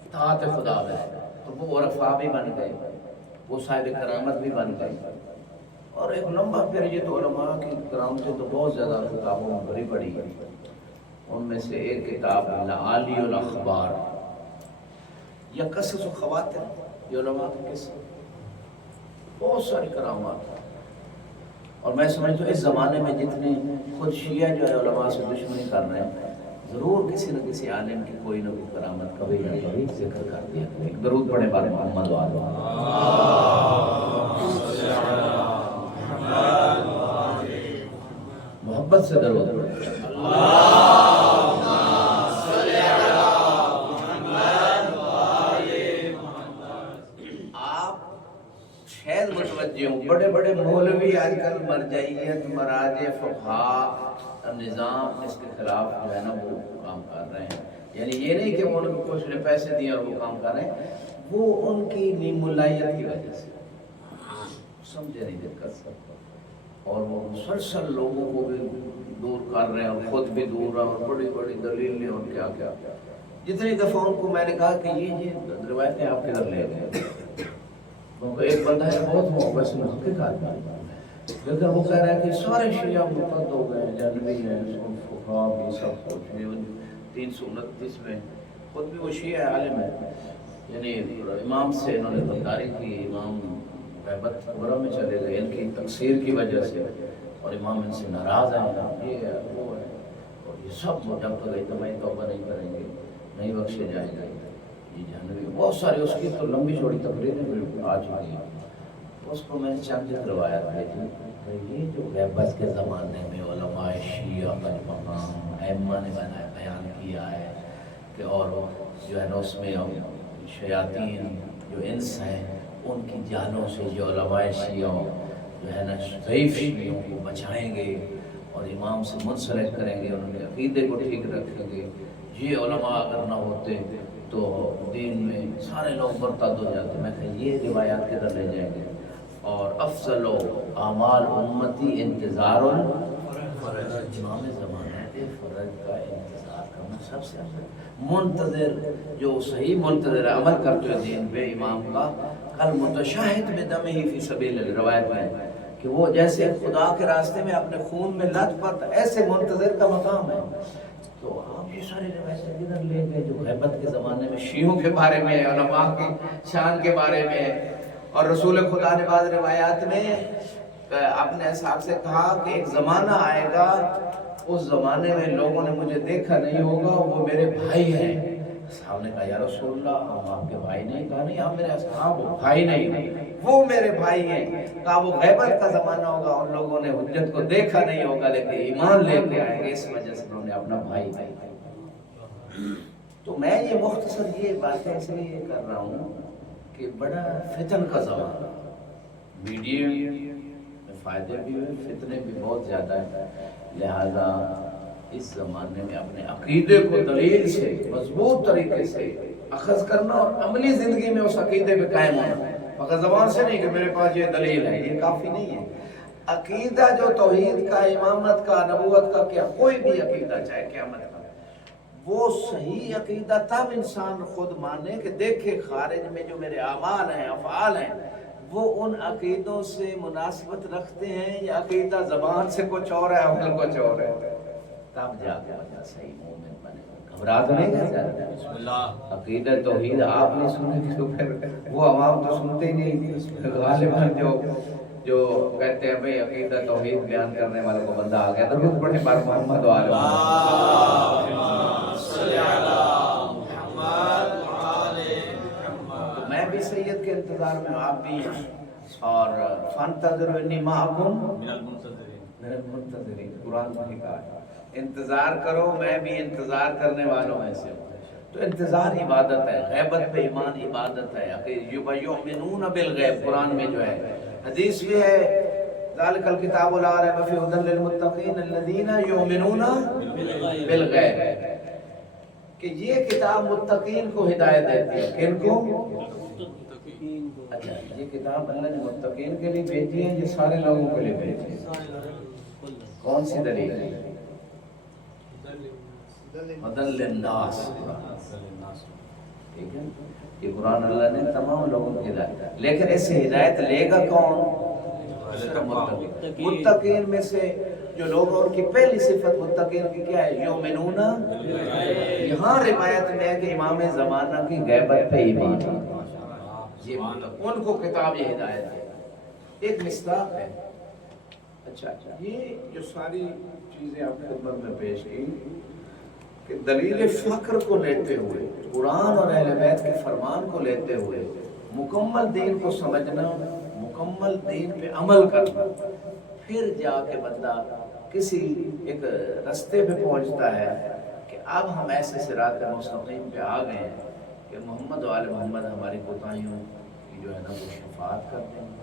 اطاعت خدا میں، تو وہ عرفاء بھی بن گئے، وہ صاحب کرامت بھی بن گئے، اور ایک لمبا پیریڈ علماء کی کرامتیں تو بہت زیادہ کتابوں میں بھری پڑی ہے، ان میں سے ایک کتاب لعالی الاخبار یا قصص و خواتر، یہ علماء کے قصے، بہت ساری کرامات، اور میں سمجھتا ہوں اس زمانے میں جتنے خود شیعہ جو ہے علماء سے دشمنی کر رہے ہیں، ضرور کسی نہ کسی عالم کی کوئی نہ کوئی کرامت کبھی نہ کبھی ذکر کر دیا۔ ایک درود پڑھے بعد محمد والو، محبت سے درود پڑھے، شاید متوجہ ہوں، بڑے بڑے مولوی آج کل مرجعیت، مراجع، فقہا، نظام اس کے خلاف جو ہے نا وہ کام کر رہے ہیں، یعنی یہ نہیں کہ ان کو کچھ نے پیسے دیے اور وہ کام کر رہے ہیں، وہ ان کی نیمولائیت کی وجہ سے سمجھے نہیں دقت، اور وہ مسلسل لوگوں کو بھی دور کر رہے ہیں اور خود بھی دور ہیں، اور بڑی بڑی دلیلیں اور کیا کیا، جتنی دفعہ ان کو میں نے کہا کہ یہ روایتیں آپ کے گھر لے گئے، کیونکہ ایک بندہ ہے بہت محبت سے محقق آدمی، لیکن وہ کہہ رہا ہے کہ سارے شیعہ مرتد ہو گئے، جنوی ہیں، فقہا بھی، سب کچھ 329 میں، خود بھی وہ شیعہ عالم ہے، یعنی امام سے انہوں نے غداری کی، امام غیبت قبرہ میں چلے گئے ان کی تقصیر کی وجہ سے، اور امام ان سے ناراض ہیں، یہ ہے وہ ہے، اور یہ سب جب تک اجتماعی توبہ نہیں کریں گے نہیں بخشے جائیں گے، یہ جہنمی، بہت ساری اس کی تو لمبی چوڑی تقریریں بھی آ چکی ہیں، اس کو میں نے چند روایت بھیجی، یہ جو غیبت کے زمانے میں علماء شیعہ کا مقام ائمہ نے بیان کیا ہے کہ، اور جو ہے نا اس میں شیاطین جو انس ہیں ان کی جالوں سے جو علماء شیعہ جو ہے نا ضعیف شیعوں کو بچائیں گے اور امام سے منسلک کریں گے، ان کے عقیدے کو ٹھیک رکھیں گے، یہ علماء اگر نہ ہوتے تو دین میں سارے لوگ مرتد ہو جاتے، میں کہ یہ روایات کے در لے جائیں گے، اور افضل اعمال امتی انتظار الفرج، امام زمانہ کے فرج کا انتظار کرنا سب سے افضل، منتظر جو صحیح منتظر عمل کرتے ہیں دین پہ امام کا، کل متشاہد بدمہ فی سبیل اللہ، روایت میں کہ وہ جیسے خدا کے راستے میں اپنے خون میں لت پت، ایسے منتظر کا مقام ہے۔ تو آپ یہ سارے روایتیں کدھر لے گئے جو غیبت کے زمانے میں شیعوں کے بارے میں، علماء کی شان کے بارے میں، اور رسول خدا نے بعض روایات میں اپنے حساب سے کہا کہ ایک زمانہ آئے گا، اس زمانے میں لوگوں نے مجھے دیکھا نہیں ہوگا، وہ میرے بھائی ہیں۔ صحابہ نے کہا یا رسول اللہ ہم آپ کے بھائی نہیں؟ کہا نہیں آپ میرے اصحاب ہو، بھائی نہیں، وہ میرے بھائی ہیں۔ کہا وہ غیبت کا زمانہ ہوگا، ان لوگوں نے حجت کو دیکھا نہیں ہوگا لیکن ایمان لے کے آئیں گے، اس وجہ سے انہوں نے اپنا بھائی تو میں یہ مختصر یہ باتیں اس لیے کر رہا ہوں کہ بڑا فتن کا زمانہ، میڈیا میں فائدے بھی ہوئے، فتنے بھی بہت زیادہ ہیں، لہذا اس زمانے میں اپنے عقیدے کو دلیل سے مضبوط طریقے سے اخذ کرنا اور عملی زندگی میں اس عقیدے پہ قائم ہونا، فقط زبان سے نہیں کہ میرے پاس یہ دلیل ہے، یہ کافی نہیں ہے۔ عقیدہ جو توحید کا، امامت کا، نبوت کا، کیا کوئی بھی عقیدہ چاہے قیامت کا، وہ صحیح عقیدہ تب انسان خود مانے کہ دیکھے خارج میں جو میرے اعمال ہیں افعال ہیں وہ ان عقیدوں سے مناسبت رکھتے ہیں یا عقیدہ زبان سے کچھ اور ہے عمل کچھ اور ہے، تب جا کے بندہ صحیح مومن بنے گا۔ گھبرا تو نہیں گیا عقیدہ توحید آپ نے سنے تو پھر وہ عوام تو سنتے ہی نہیں، غالباً جو کہتے ہیں بھئی عقیدہ توحید بیان کرنے والے کو بندہ آ گیا تو وہ بڑے بار محمد والے تو میں بھی سید کے انتظار میں آپ بھی، اور فانتظروا انی معکم من المنتظرین، قرآن میں کہا ہے انتظار کرو میں بھی انتظار کرنے والوں میں سے ہوں۔ تو انتظار عبادت ہے، غیبت پہ ایمان عبادت ہے، یؤمنون بالغیب قرآن میں جو ہے، حدیث بھی ہے ذالک الکتاب لا ریب فیہ ھدی للمتقین الذین یؤمنون بالغیب، کہ یہ کتاب متقین کو ہدایت دیتی ہے، کن کو؟ اچھا یہ کتاب اللہ نے متقین کے لیے بھیجی ہے، یہ سارے لوگوں کے لیے بھیجی ہے۔ کون سی دلیل ہے؟ ہدی للناس، ٹھیک ہے، یہ قرآن اللہ نے تمام لوگوں کی ہدایت، لیکن اس سے ہدایت لے گا کون؟ متقین میں سے جو لوگ، اور کی پہلی صفت متقین کی کیا ہے؟ یؤمنون، یہاں روایت میں ہے کہ امام زمانہ کی غیبت پہ ایمان، یہ ان کو کتاب یہ ہدایت ہے، ایک مصداق ہے۔ اچھا یہ جو ساری چیزیں آپ خدمت میں پیش کی کہ دلیل فقر کو لیتے ہوئے، قرآن اور اہل بیت کے فرمان کو لیتے ہوئے مکمل دین کو سمجھنا، مکمل دین پہ عمل کرنا، پھر جا کے بندہ کسی ایک رستے پہ پہنچتا ہے کہ اب ہم ایسے صراط مستقیم پہ آ گئے ہیں کہ محمد و آل محمد ہماری کوتاہیوں کی جو ہے نا وہ شفاعت کرتے ہیں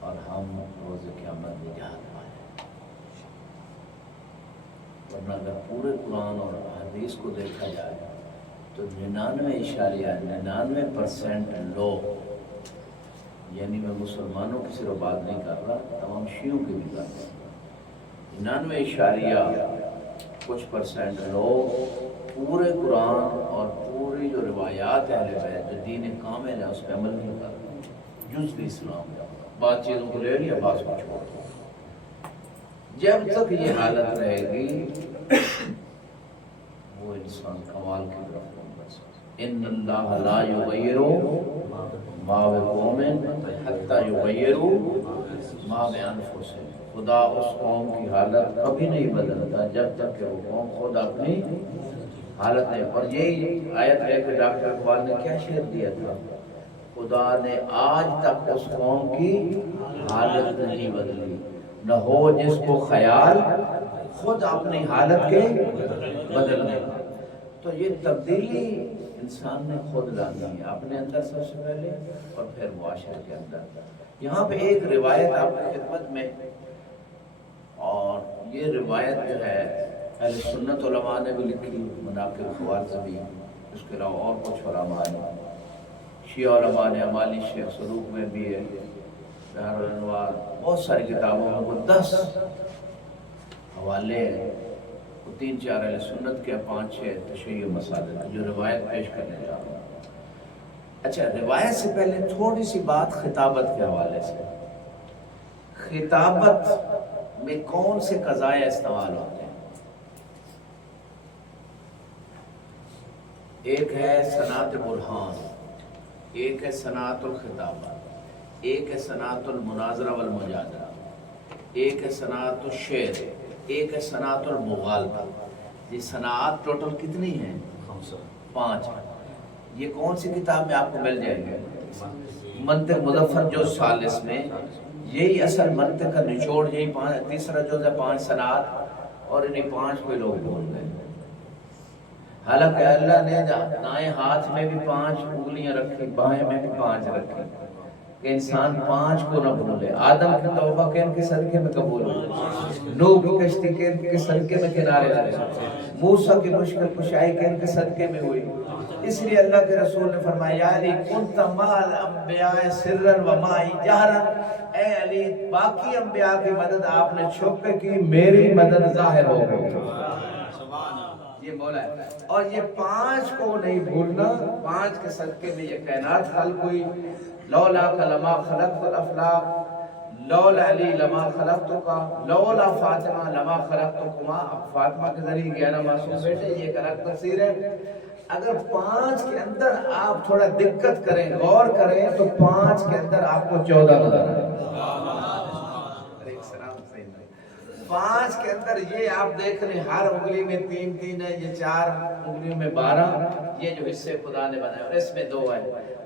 اور ہم روز قیامت نجات پائیں۔ ورنہ اگر پورے قرآن اور حدیث کو دیکھا جائے تو 99.99% لوگ، یعنی میں مسلمانوں کی صرف بات نہیں کر رہا، تمام شیعوں کی بھی کر رہا، 99.کچھ% لوگ پورے قرآن اور پوری جو روایات اہل بیت جو دین کامل ہے اس پہ عمل نہیں کر رہے، جزوی اسلام کا بعض چیزوں کو لے لیا بعض کو چھوڑ دیا۔ جب تک یہ حالت رہے گی وہ انسان کمال کی طرف نہیں بڑھ سکتا۔ ان اللہ لا یغیر ما بقوم حتی یغیروا ما بانفسہم، خدا اس قوم کی حالت کبھی نہیں بدلتا جب تک کہ وہ قوم خود اپنی حالت نہیں۔ اور یہی آیت ہے کہ ڈاکٹر اقبال نے کیا شعر دیا تھا، خدا نے آج تک اس قوم کی حالت نہیں بدلی، نہ ہو جس کو خیال خود اپنی حالت کے بدلنے کا۔ تو یہ تبدیلی انسان نے خود لانی ہے اپنے اندر سب سے پہلے اور پھر معاشرے کے اندر۔ یہاں پہ ایک روایت آپ کی خدمت میں، اور یہ روایت جو ہے اہل سنت علماء نے بھی لکھی، مناقب خوارزمی، اس کے علاوہ اور کچھ علماء نے، شیعہ علماء نے، امالی شیخ سلوک میں بھی ہے، بحر الانوار، بہت ساری کتابوں میں وہ 10 حوالے ہیں، وہ 3-4 اہل سنت کے 5-6 تشیع مسائل جو روایت پیش کرنے جا رہا ہوں۔ اچھا روایت سے پہلے تھوڑی سی بات خطابت کے حوالے سے۔ خطابت میں کون سے قضایا استعمال ہوتے ہیں؟ ایک ہے صنعت برہان، ایک ہے صنعت الخطابہ، ایک ہے صنعت المناظرہ والمجادلہ، ایک ہے صنعت الشعر، ایک ہے صنعت المغالطہ۔ یہ صنعت ٹوٹل کتنی ہیں؟ 5۔ یہ کون سی کتاب میں آپ کو مل جائیں گے؟ منطق مظفر جو 40 میں، یہی اصل منطق کا نچوڑ، یہی 3 جز ہے 5 صنعت، اور انہیں 5 کوئی لوگ بھول گئے۔ حالانکہ اللہ نے دائیں ہاتھ میں بھی 5 انگلیاں رکھی، بائیں میں بھی 5 رکھی، کہ انسان 5 کو نہ بھولے۔ آدم کی توبہ کن کے صدقے میں قبول ہوئی، نوح کی کشتی کن کے صدقے میں کنارے لگے، موسیٰ کی مشکل کشائی کن کے صدقے میں ہوئی۔ اس لیے اللہ کے رسول نے فرمایا یا علی کنت مع الانبیاء سرا و معی جہرا، اے علی باقی انبیاء کی مدد آپ نے چھپ کے کی، میری مدد ظاہر ہو گئی۔ یہ مولا ہے. اور یہ 5 کو نہیں بھولنا. 5 کے صدقے میں یہ کائنات خلق ہوئی. لولا لما خلقت الافلاق لولا علی لما خلقتک لولا فاطمہ لما خلقتکما. فاطمہ کے ذریعے گیا نا معصوم بیٹے, یہ ایک الگ تفسیر ہے. اگر 5 کے اندر آپ تھوڑا دقت کریں, غور کریں, تو 5 کے اندر آپ کو 14 نظر آئے. 5 کے اندر یہ آپ دیکھ لیں, ہر انگلی میں 3 ہے, یہ 4 انگلیوں میں 12, یہ جو حصے خدا نے بنائے, اور اس میں 2 ہے.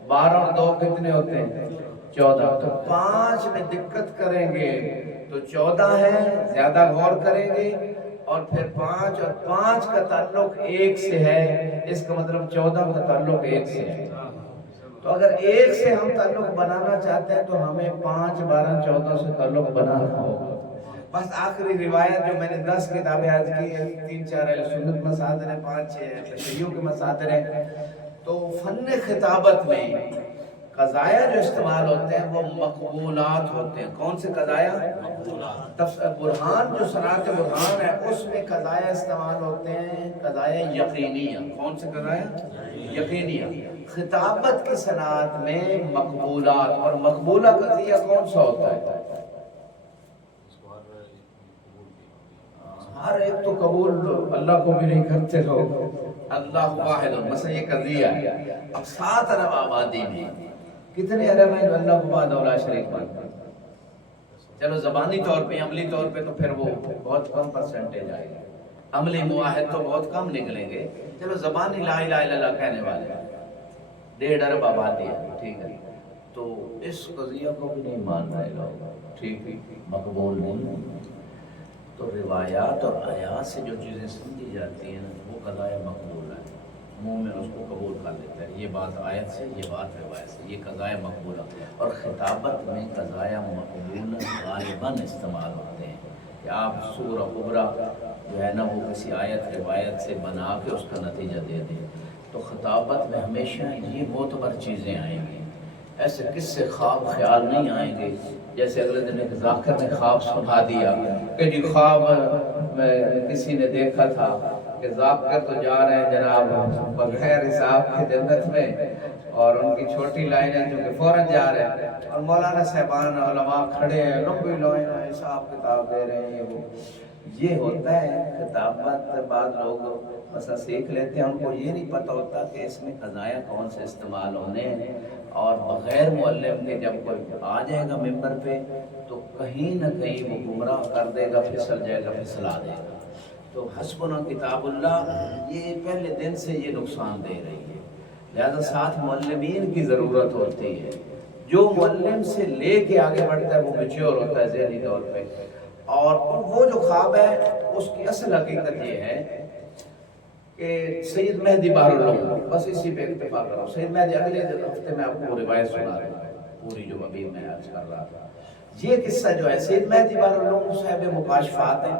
12 اور 2 کتنے ہوتے ہیں؟ 14. تو 5 میں دقت کریں گے تو 14 ہے, زیادہ غور کریں گے. اور پھر 5 اور 5 کا تعلق 1 سے ہے, اس کا مطلب 14 کا تعلق 1 سے ہے. تو اگر 1 سے ہم تعلق بنانا چاہتے ہیں تو ہمیں 5, 12, 14 سے تعلق بنانا ہوگا. بس آخری روایت جو میں نے 10 کتابیں عرض کی ہیں, 3-4 اہل سنت مصادر ہیں, 5-6 تشیعوں کے مصادر ہیں. تو فن خطابت میں قضایا جو استعمال ہوتے ہیں وہ مقبولات ہوتے ہیں. کون سے قضایا؟ برہان جو صنعت برہان ہے اس میں قضایا استعمال ہوتے ہیں, قضایا یقینیہ. کون سے قضایا؟ یقینیہ. خطابت کی صنعت میں مقبولات. اور مقبولہ قضیہ کون سا ہوتا ہے؟ ہر ایک تو قبول اللہ کو بھی نہیں کرتے لوگ. اللہ واحد. مثلا یہ قضیہ ہے, اب 7 ارب آبادی میں کتنے ارب ہیں جو اللہ کو وحدہ لا شریک مانتے ہیں؟ چلو زبانی طور پہ, عملی طور پہ تو پھر وہ بہت کم پرسنٹیج آئے گا. عملی موحد تو بہت کم نکلیں گے. چلو زبانی لا الہ الا اللہ کہنے والے 1.5 ارب آبادی ہے, ٹھیک ہے. تو اس قضیہ کو بھی نہیں مان رہے لوگ, ٹھیک ہے, مقبول نہیں. تو روایات اور آیات سے جو چیزیں سمجھی جاتی ہیں وہ قضاء مقبول ہے, منہ میں اس کو قبول کر لیتا ہے. یہ بات آیت سے, یہ بات روایت سے, یہ قضاء مقبولہ. اور خطابت میں قضاء مقبول غالباً استعمال ہوتے ہیں کہ آپ سورہ کبریٰ جو ہے نا وہ کسی آیت روایت سے بنا کے اس کا نتیجہ دے دیں. تو خطابت میں ہمیشہ یہ معتبر چیزیں آئیں گی. ایسے کس سے خواب خیال نہیں آئیں گے جیسے اگلے دن ایک ذاکر نے خواب سنا دیا کہ جی خواب میں کسی نے دیکھا تھا کہ ذاکر تو جا رہے ہیں جناب بغیر حساب کے جنت میں, اور ان کی چھوٹی لائنیں جو کہ فوراً جا رہے ہیں, اور مولانا صاحبان علماء کھڑے ہیں, لمبی لائن حساب کتاب دے رہے ہیں. یہ ہوتا ہے خطابت. بعض لوگ مثلا سیکھ لیتے ہیں, ان کو یہ نہیں پتہ ہوتا کہ اس میں قضایا کون سے استعمال ہونے ہیں. اور بغیر معلم کے جب کوئی آ جائے گا ممبر پہ تو کہیں نہ کہیں وہ گمراہ کر دے گا, پھسل جائے گا, پھسلا دے گا. تو حسبنا کتاب اللہ یہ پہلے دن سے یہ نقصان دے رہی ہے. لہذا ساتھ معلمین کی ضرورت ہوتی ہے. جو معلم سے لے کے آگے بڑھتا ہے وہ میچور ہوتا ہے ذہنی طور پہ. اور وہ جو خواب ہے اس کی اصل حقیقت یہ ہے کہ سید مہدی بہر العلوم, بس اسی پہ اکتفا کرو. سید مہدی اگلے ہفتے میں آپ کو روایت سنا رہا ہوں پوری جو ابھی میں عرض کر رہا تھا. یہ قصہ جو ہے سید مہدی بہر العلوم صاحب مکاشفات ہیں,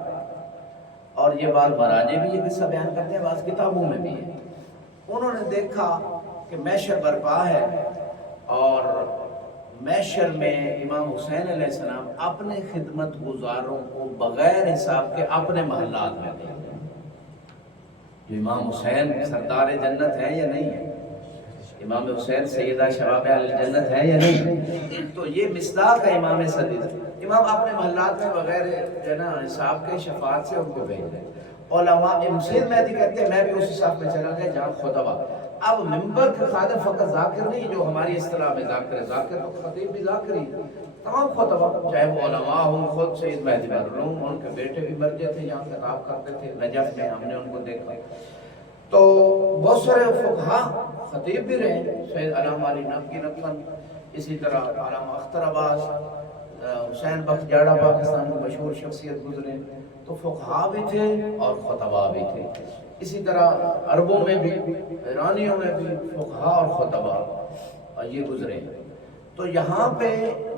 اور یہ بعض مراجع بھی یہ قصہ بیان کرتے ہیں, بعض کتابوں میں بھی ہے. انہوں نے دیکھا کہ محشر برپا ہے اور محشر میں امام حسین علیہ السلام اپنے خدمت گزاروں کو بغیر حساب کے اپنے محلات میں دیں. جو امام حسین سردار جنت ہے یا نہیں ہے؟ امام حسین سیدہ شباب اہل جنت ہے یا نہیں؟ تو یہ مصداق ہے امام صدیق. امام اپنے محلات میں بغیر جو نا حساب کے شفاعت سے ان کو بھیج رہے. علماء سید مہدی کہتے ہیں میں بھی اس حساب میں چلا گیا جہاں خطبہ. اب ممبر کے خادم فقط ذاکر نہیں جو ہماری اصطلاح میں ذاکر ہے, ذاکر تو خطیب بھی ذاکر ہی, تمام خطبہ چاہے وہ علماء ہوں, خود سید مہدی بہر العلوم, ان کے بیٹے بھی مرجع تھے یہاں خطاب کرتے تھے نجف میں, ہم نے ان کو دیکھا. تو بہت سارے فقہاء خطیب بھی رہے, سید علامہ علی نقی نقطن, اسی طرح علامہ اختر عباس, حسین بخش جاڑا پاکستان میں مشہور شخصیت گزرے. تو فقہاء بھی تھے اور خطباء بھی تھے. اسی طرح عربوں میں بھی, ایرانیوں میں بھی فقہاء اور خطباء یہ گزرے. تو یہاں پہ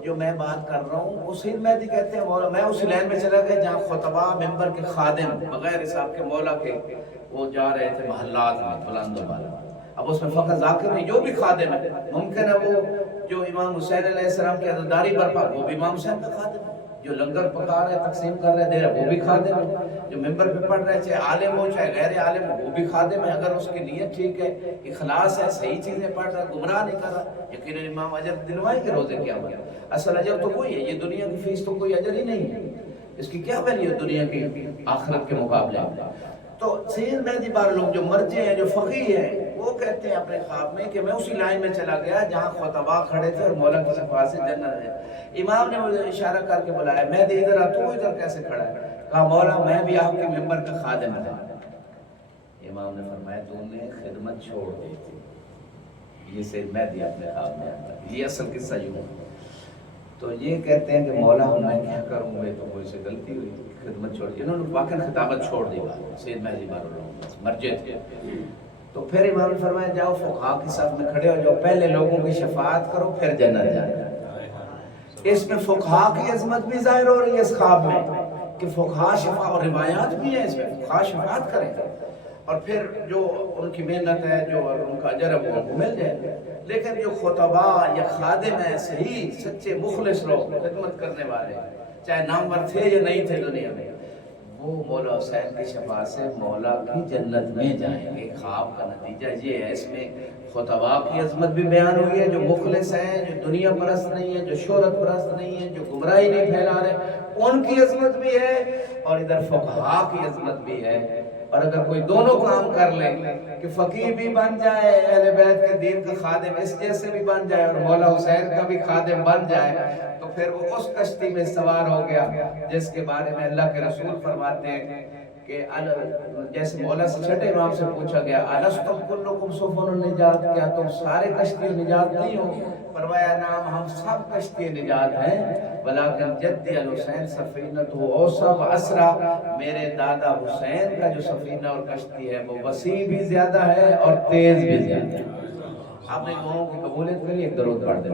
جو میں بات کر رہا ہوں وہ سید مہدی کہتے ہیں مولا, میں اس لین میں چلا گیا جہاں خطباء ممبر کے خادم بغیر حساب کے مولا کے وہ جا رہے تھے محلات میں بلند والا. اب اس میں فقط ذاکر نہیں, جو بھی خادم ہے ممکن ہے وہ جو امام حسین علیہ السلام کی عزاداری برپا وہ بھی امام حسین کا خادم ہے, جو لنگر پکا رہے تقسیم کر رہے دے رہے وہ بھی خادم ہے. جو ممبر پہ پڑھ رہے چاہے عالم ہو چاہے غیر عالم ہو وہ بھی خادم ہے، اگر اس کی نیت ٹھیک ہے، اخلاص ہے، صحیح چیزیں پڑھ رہا ہے، گمراہ نہیں کر رہا، یقیناً امام اجر دلوائیں گے روزے قیامت۔ اصل اجر تو کوئی ہے، یہ دنیا کی فیس تو کوئی اجر ہی نہیں ہے، اس کی کیا ویلیو ہے دنیا کی آخرت کے مقابلے میں۔ تو سید مہدی بار لوگ جو مرجع ہیں، جو فقیہ ہیں، وہ کہتے ہیں اپنے خواب میں کہ میں اسی لائن میں چلا گیا جہاں خطباء کھڑے تھے اور مولا کی شفاعت سے جنت ہے۔ امام نے مجھے اشارہ کر کے بلایا، مہدی ادھر آ، تو ادھر کیسے کھڑا ہے؟ کہا مولا میں بھی آپ کے ممبر کا خادم تھا۔ امام نے فرمایا تو نے خدمت چھوڑ دی تھی۔ یہ سید مہدی اپنے خواب میں آتا ہے، یہ اصل قصہ یوں ہے۔ تو یہ کہتے ہیں کہ مولا میں کیا کروں گے، تو مجھ سے غلطی ہوئی، خدمت چھوڑ دی۔ انہوں نے واقعا خطابت چھوڑ دی، سید مہدی بارولوگ مرجع تھے۔ تو پھر امام نے فرمایا جاؤ فقہاء کی صف میں کھڑے ہو جاؤ، پہلے لوگوں کی شفاعت کرو پھر جنت جانا۔ اس میں فقہاء کی عظمت بھی ظاہر ہو رہی ہے اس خواب میں کہ فقہاء شفاعت، اور روایات بھی ہیں اس میں، فقہاء شفاعت کریں گے اور پھر جو ان کی محنت ہے، جو ان کا اجر ہے وہ ان کو مل جائے۔ لیکن جو خطباء یا خادم ہیں، صحیح سچے مخلص لوگ، خدمت کرنے والے، چاہے نامور تھے یا نہیں تھے دنیا میں، وہ مولا حسین کی شفاعت سے مولا کی جنت میں جائیں گے۔ خواب کا نتیجہ یہ ہے، اس میں خطباء کی عظمت بھی بیان ہوئی ہے، جو مخلص ہیں، جو دنیا پرست نہیں ہیں، جو شہرت پرست نہیں ہیں، جو گمراہی نہیں پھیلا رہے، ان کی عظمت بھی ہے، اور ادھر فقہاء کی عظمت بھی ہے۔ اور اگر کوئی دونوں کام کر لے کہ فقیہ بھی بن جائے، اہل بیت کے دین کا خادم اس جیسے بھی بن جائے، اور مولا حسین کا بھی خادم بن جائے، تو پھر وہ اس کشتی میں سوار ہو گیا جس کے بارے میں اللہ کے رسول فرماتے ہیں کہ جیسے مولا سے چھٹے امام سے پوچھا گیا الستم کلکم سفن النجات، کیا تم سارے کشتی نجات نہیں ہو؟ فرمایا نام ہم سب کشتی نجات ہیں، ولیکن جدی الحسین سفینۃ اوسع و اسرع، میرے دادا حسین کا جو سفینہ اور کشتی ہے وہ وسیع بھی زیادہ ہے اور تیز بھی زیادہ ہے۔ آپ نے دونوں کی قبولیت کری، ایک درود پڑھ دیں۔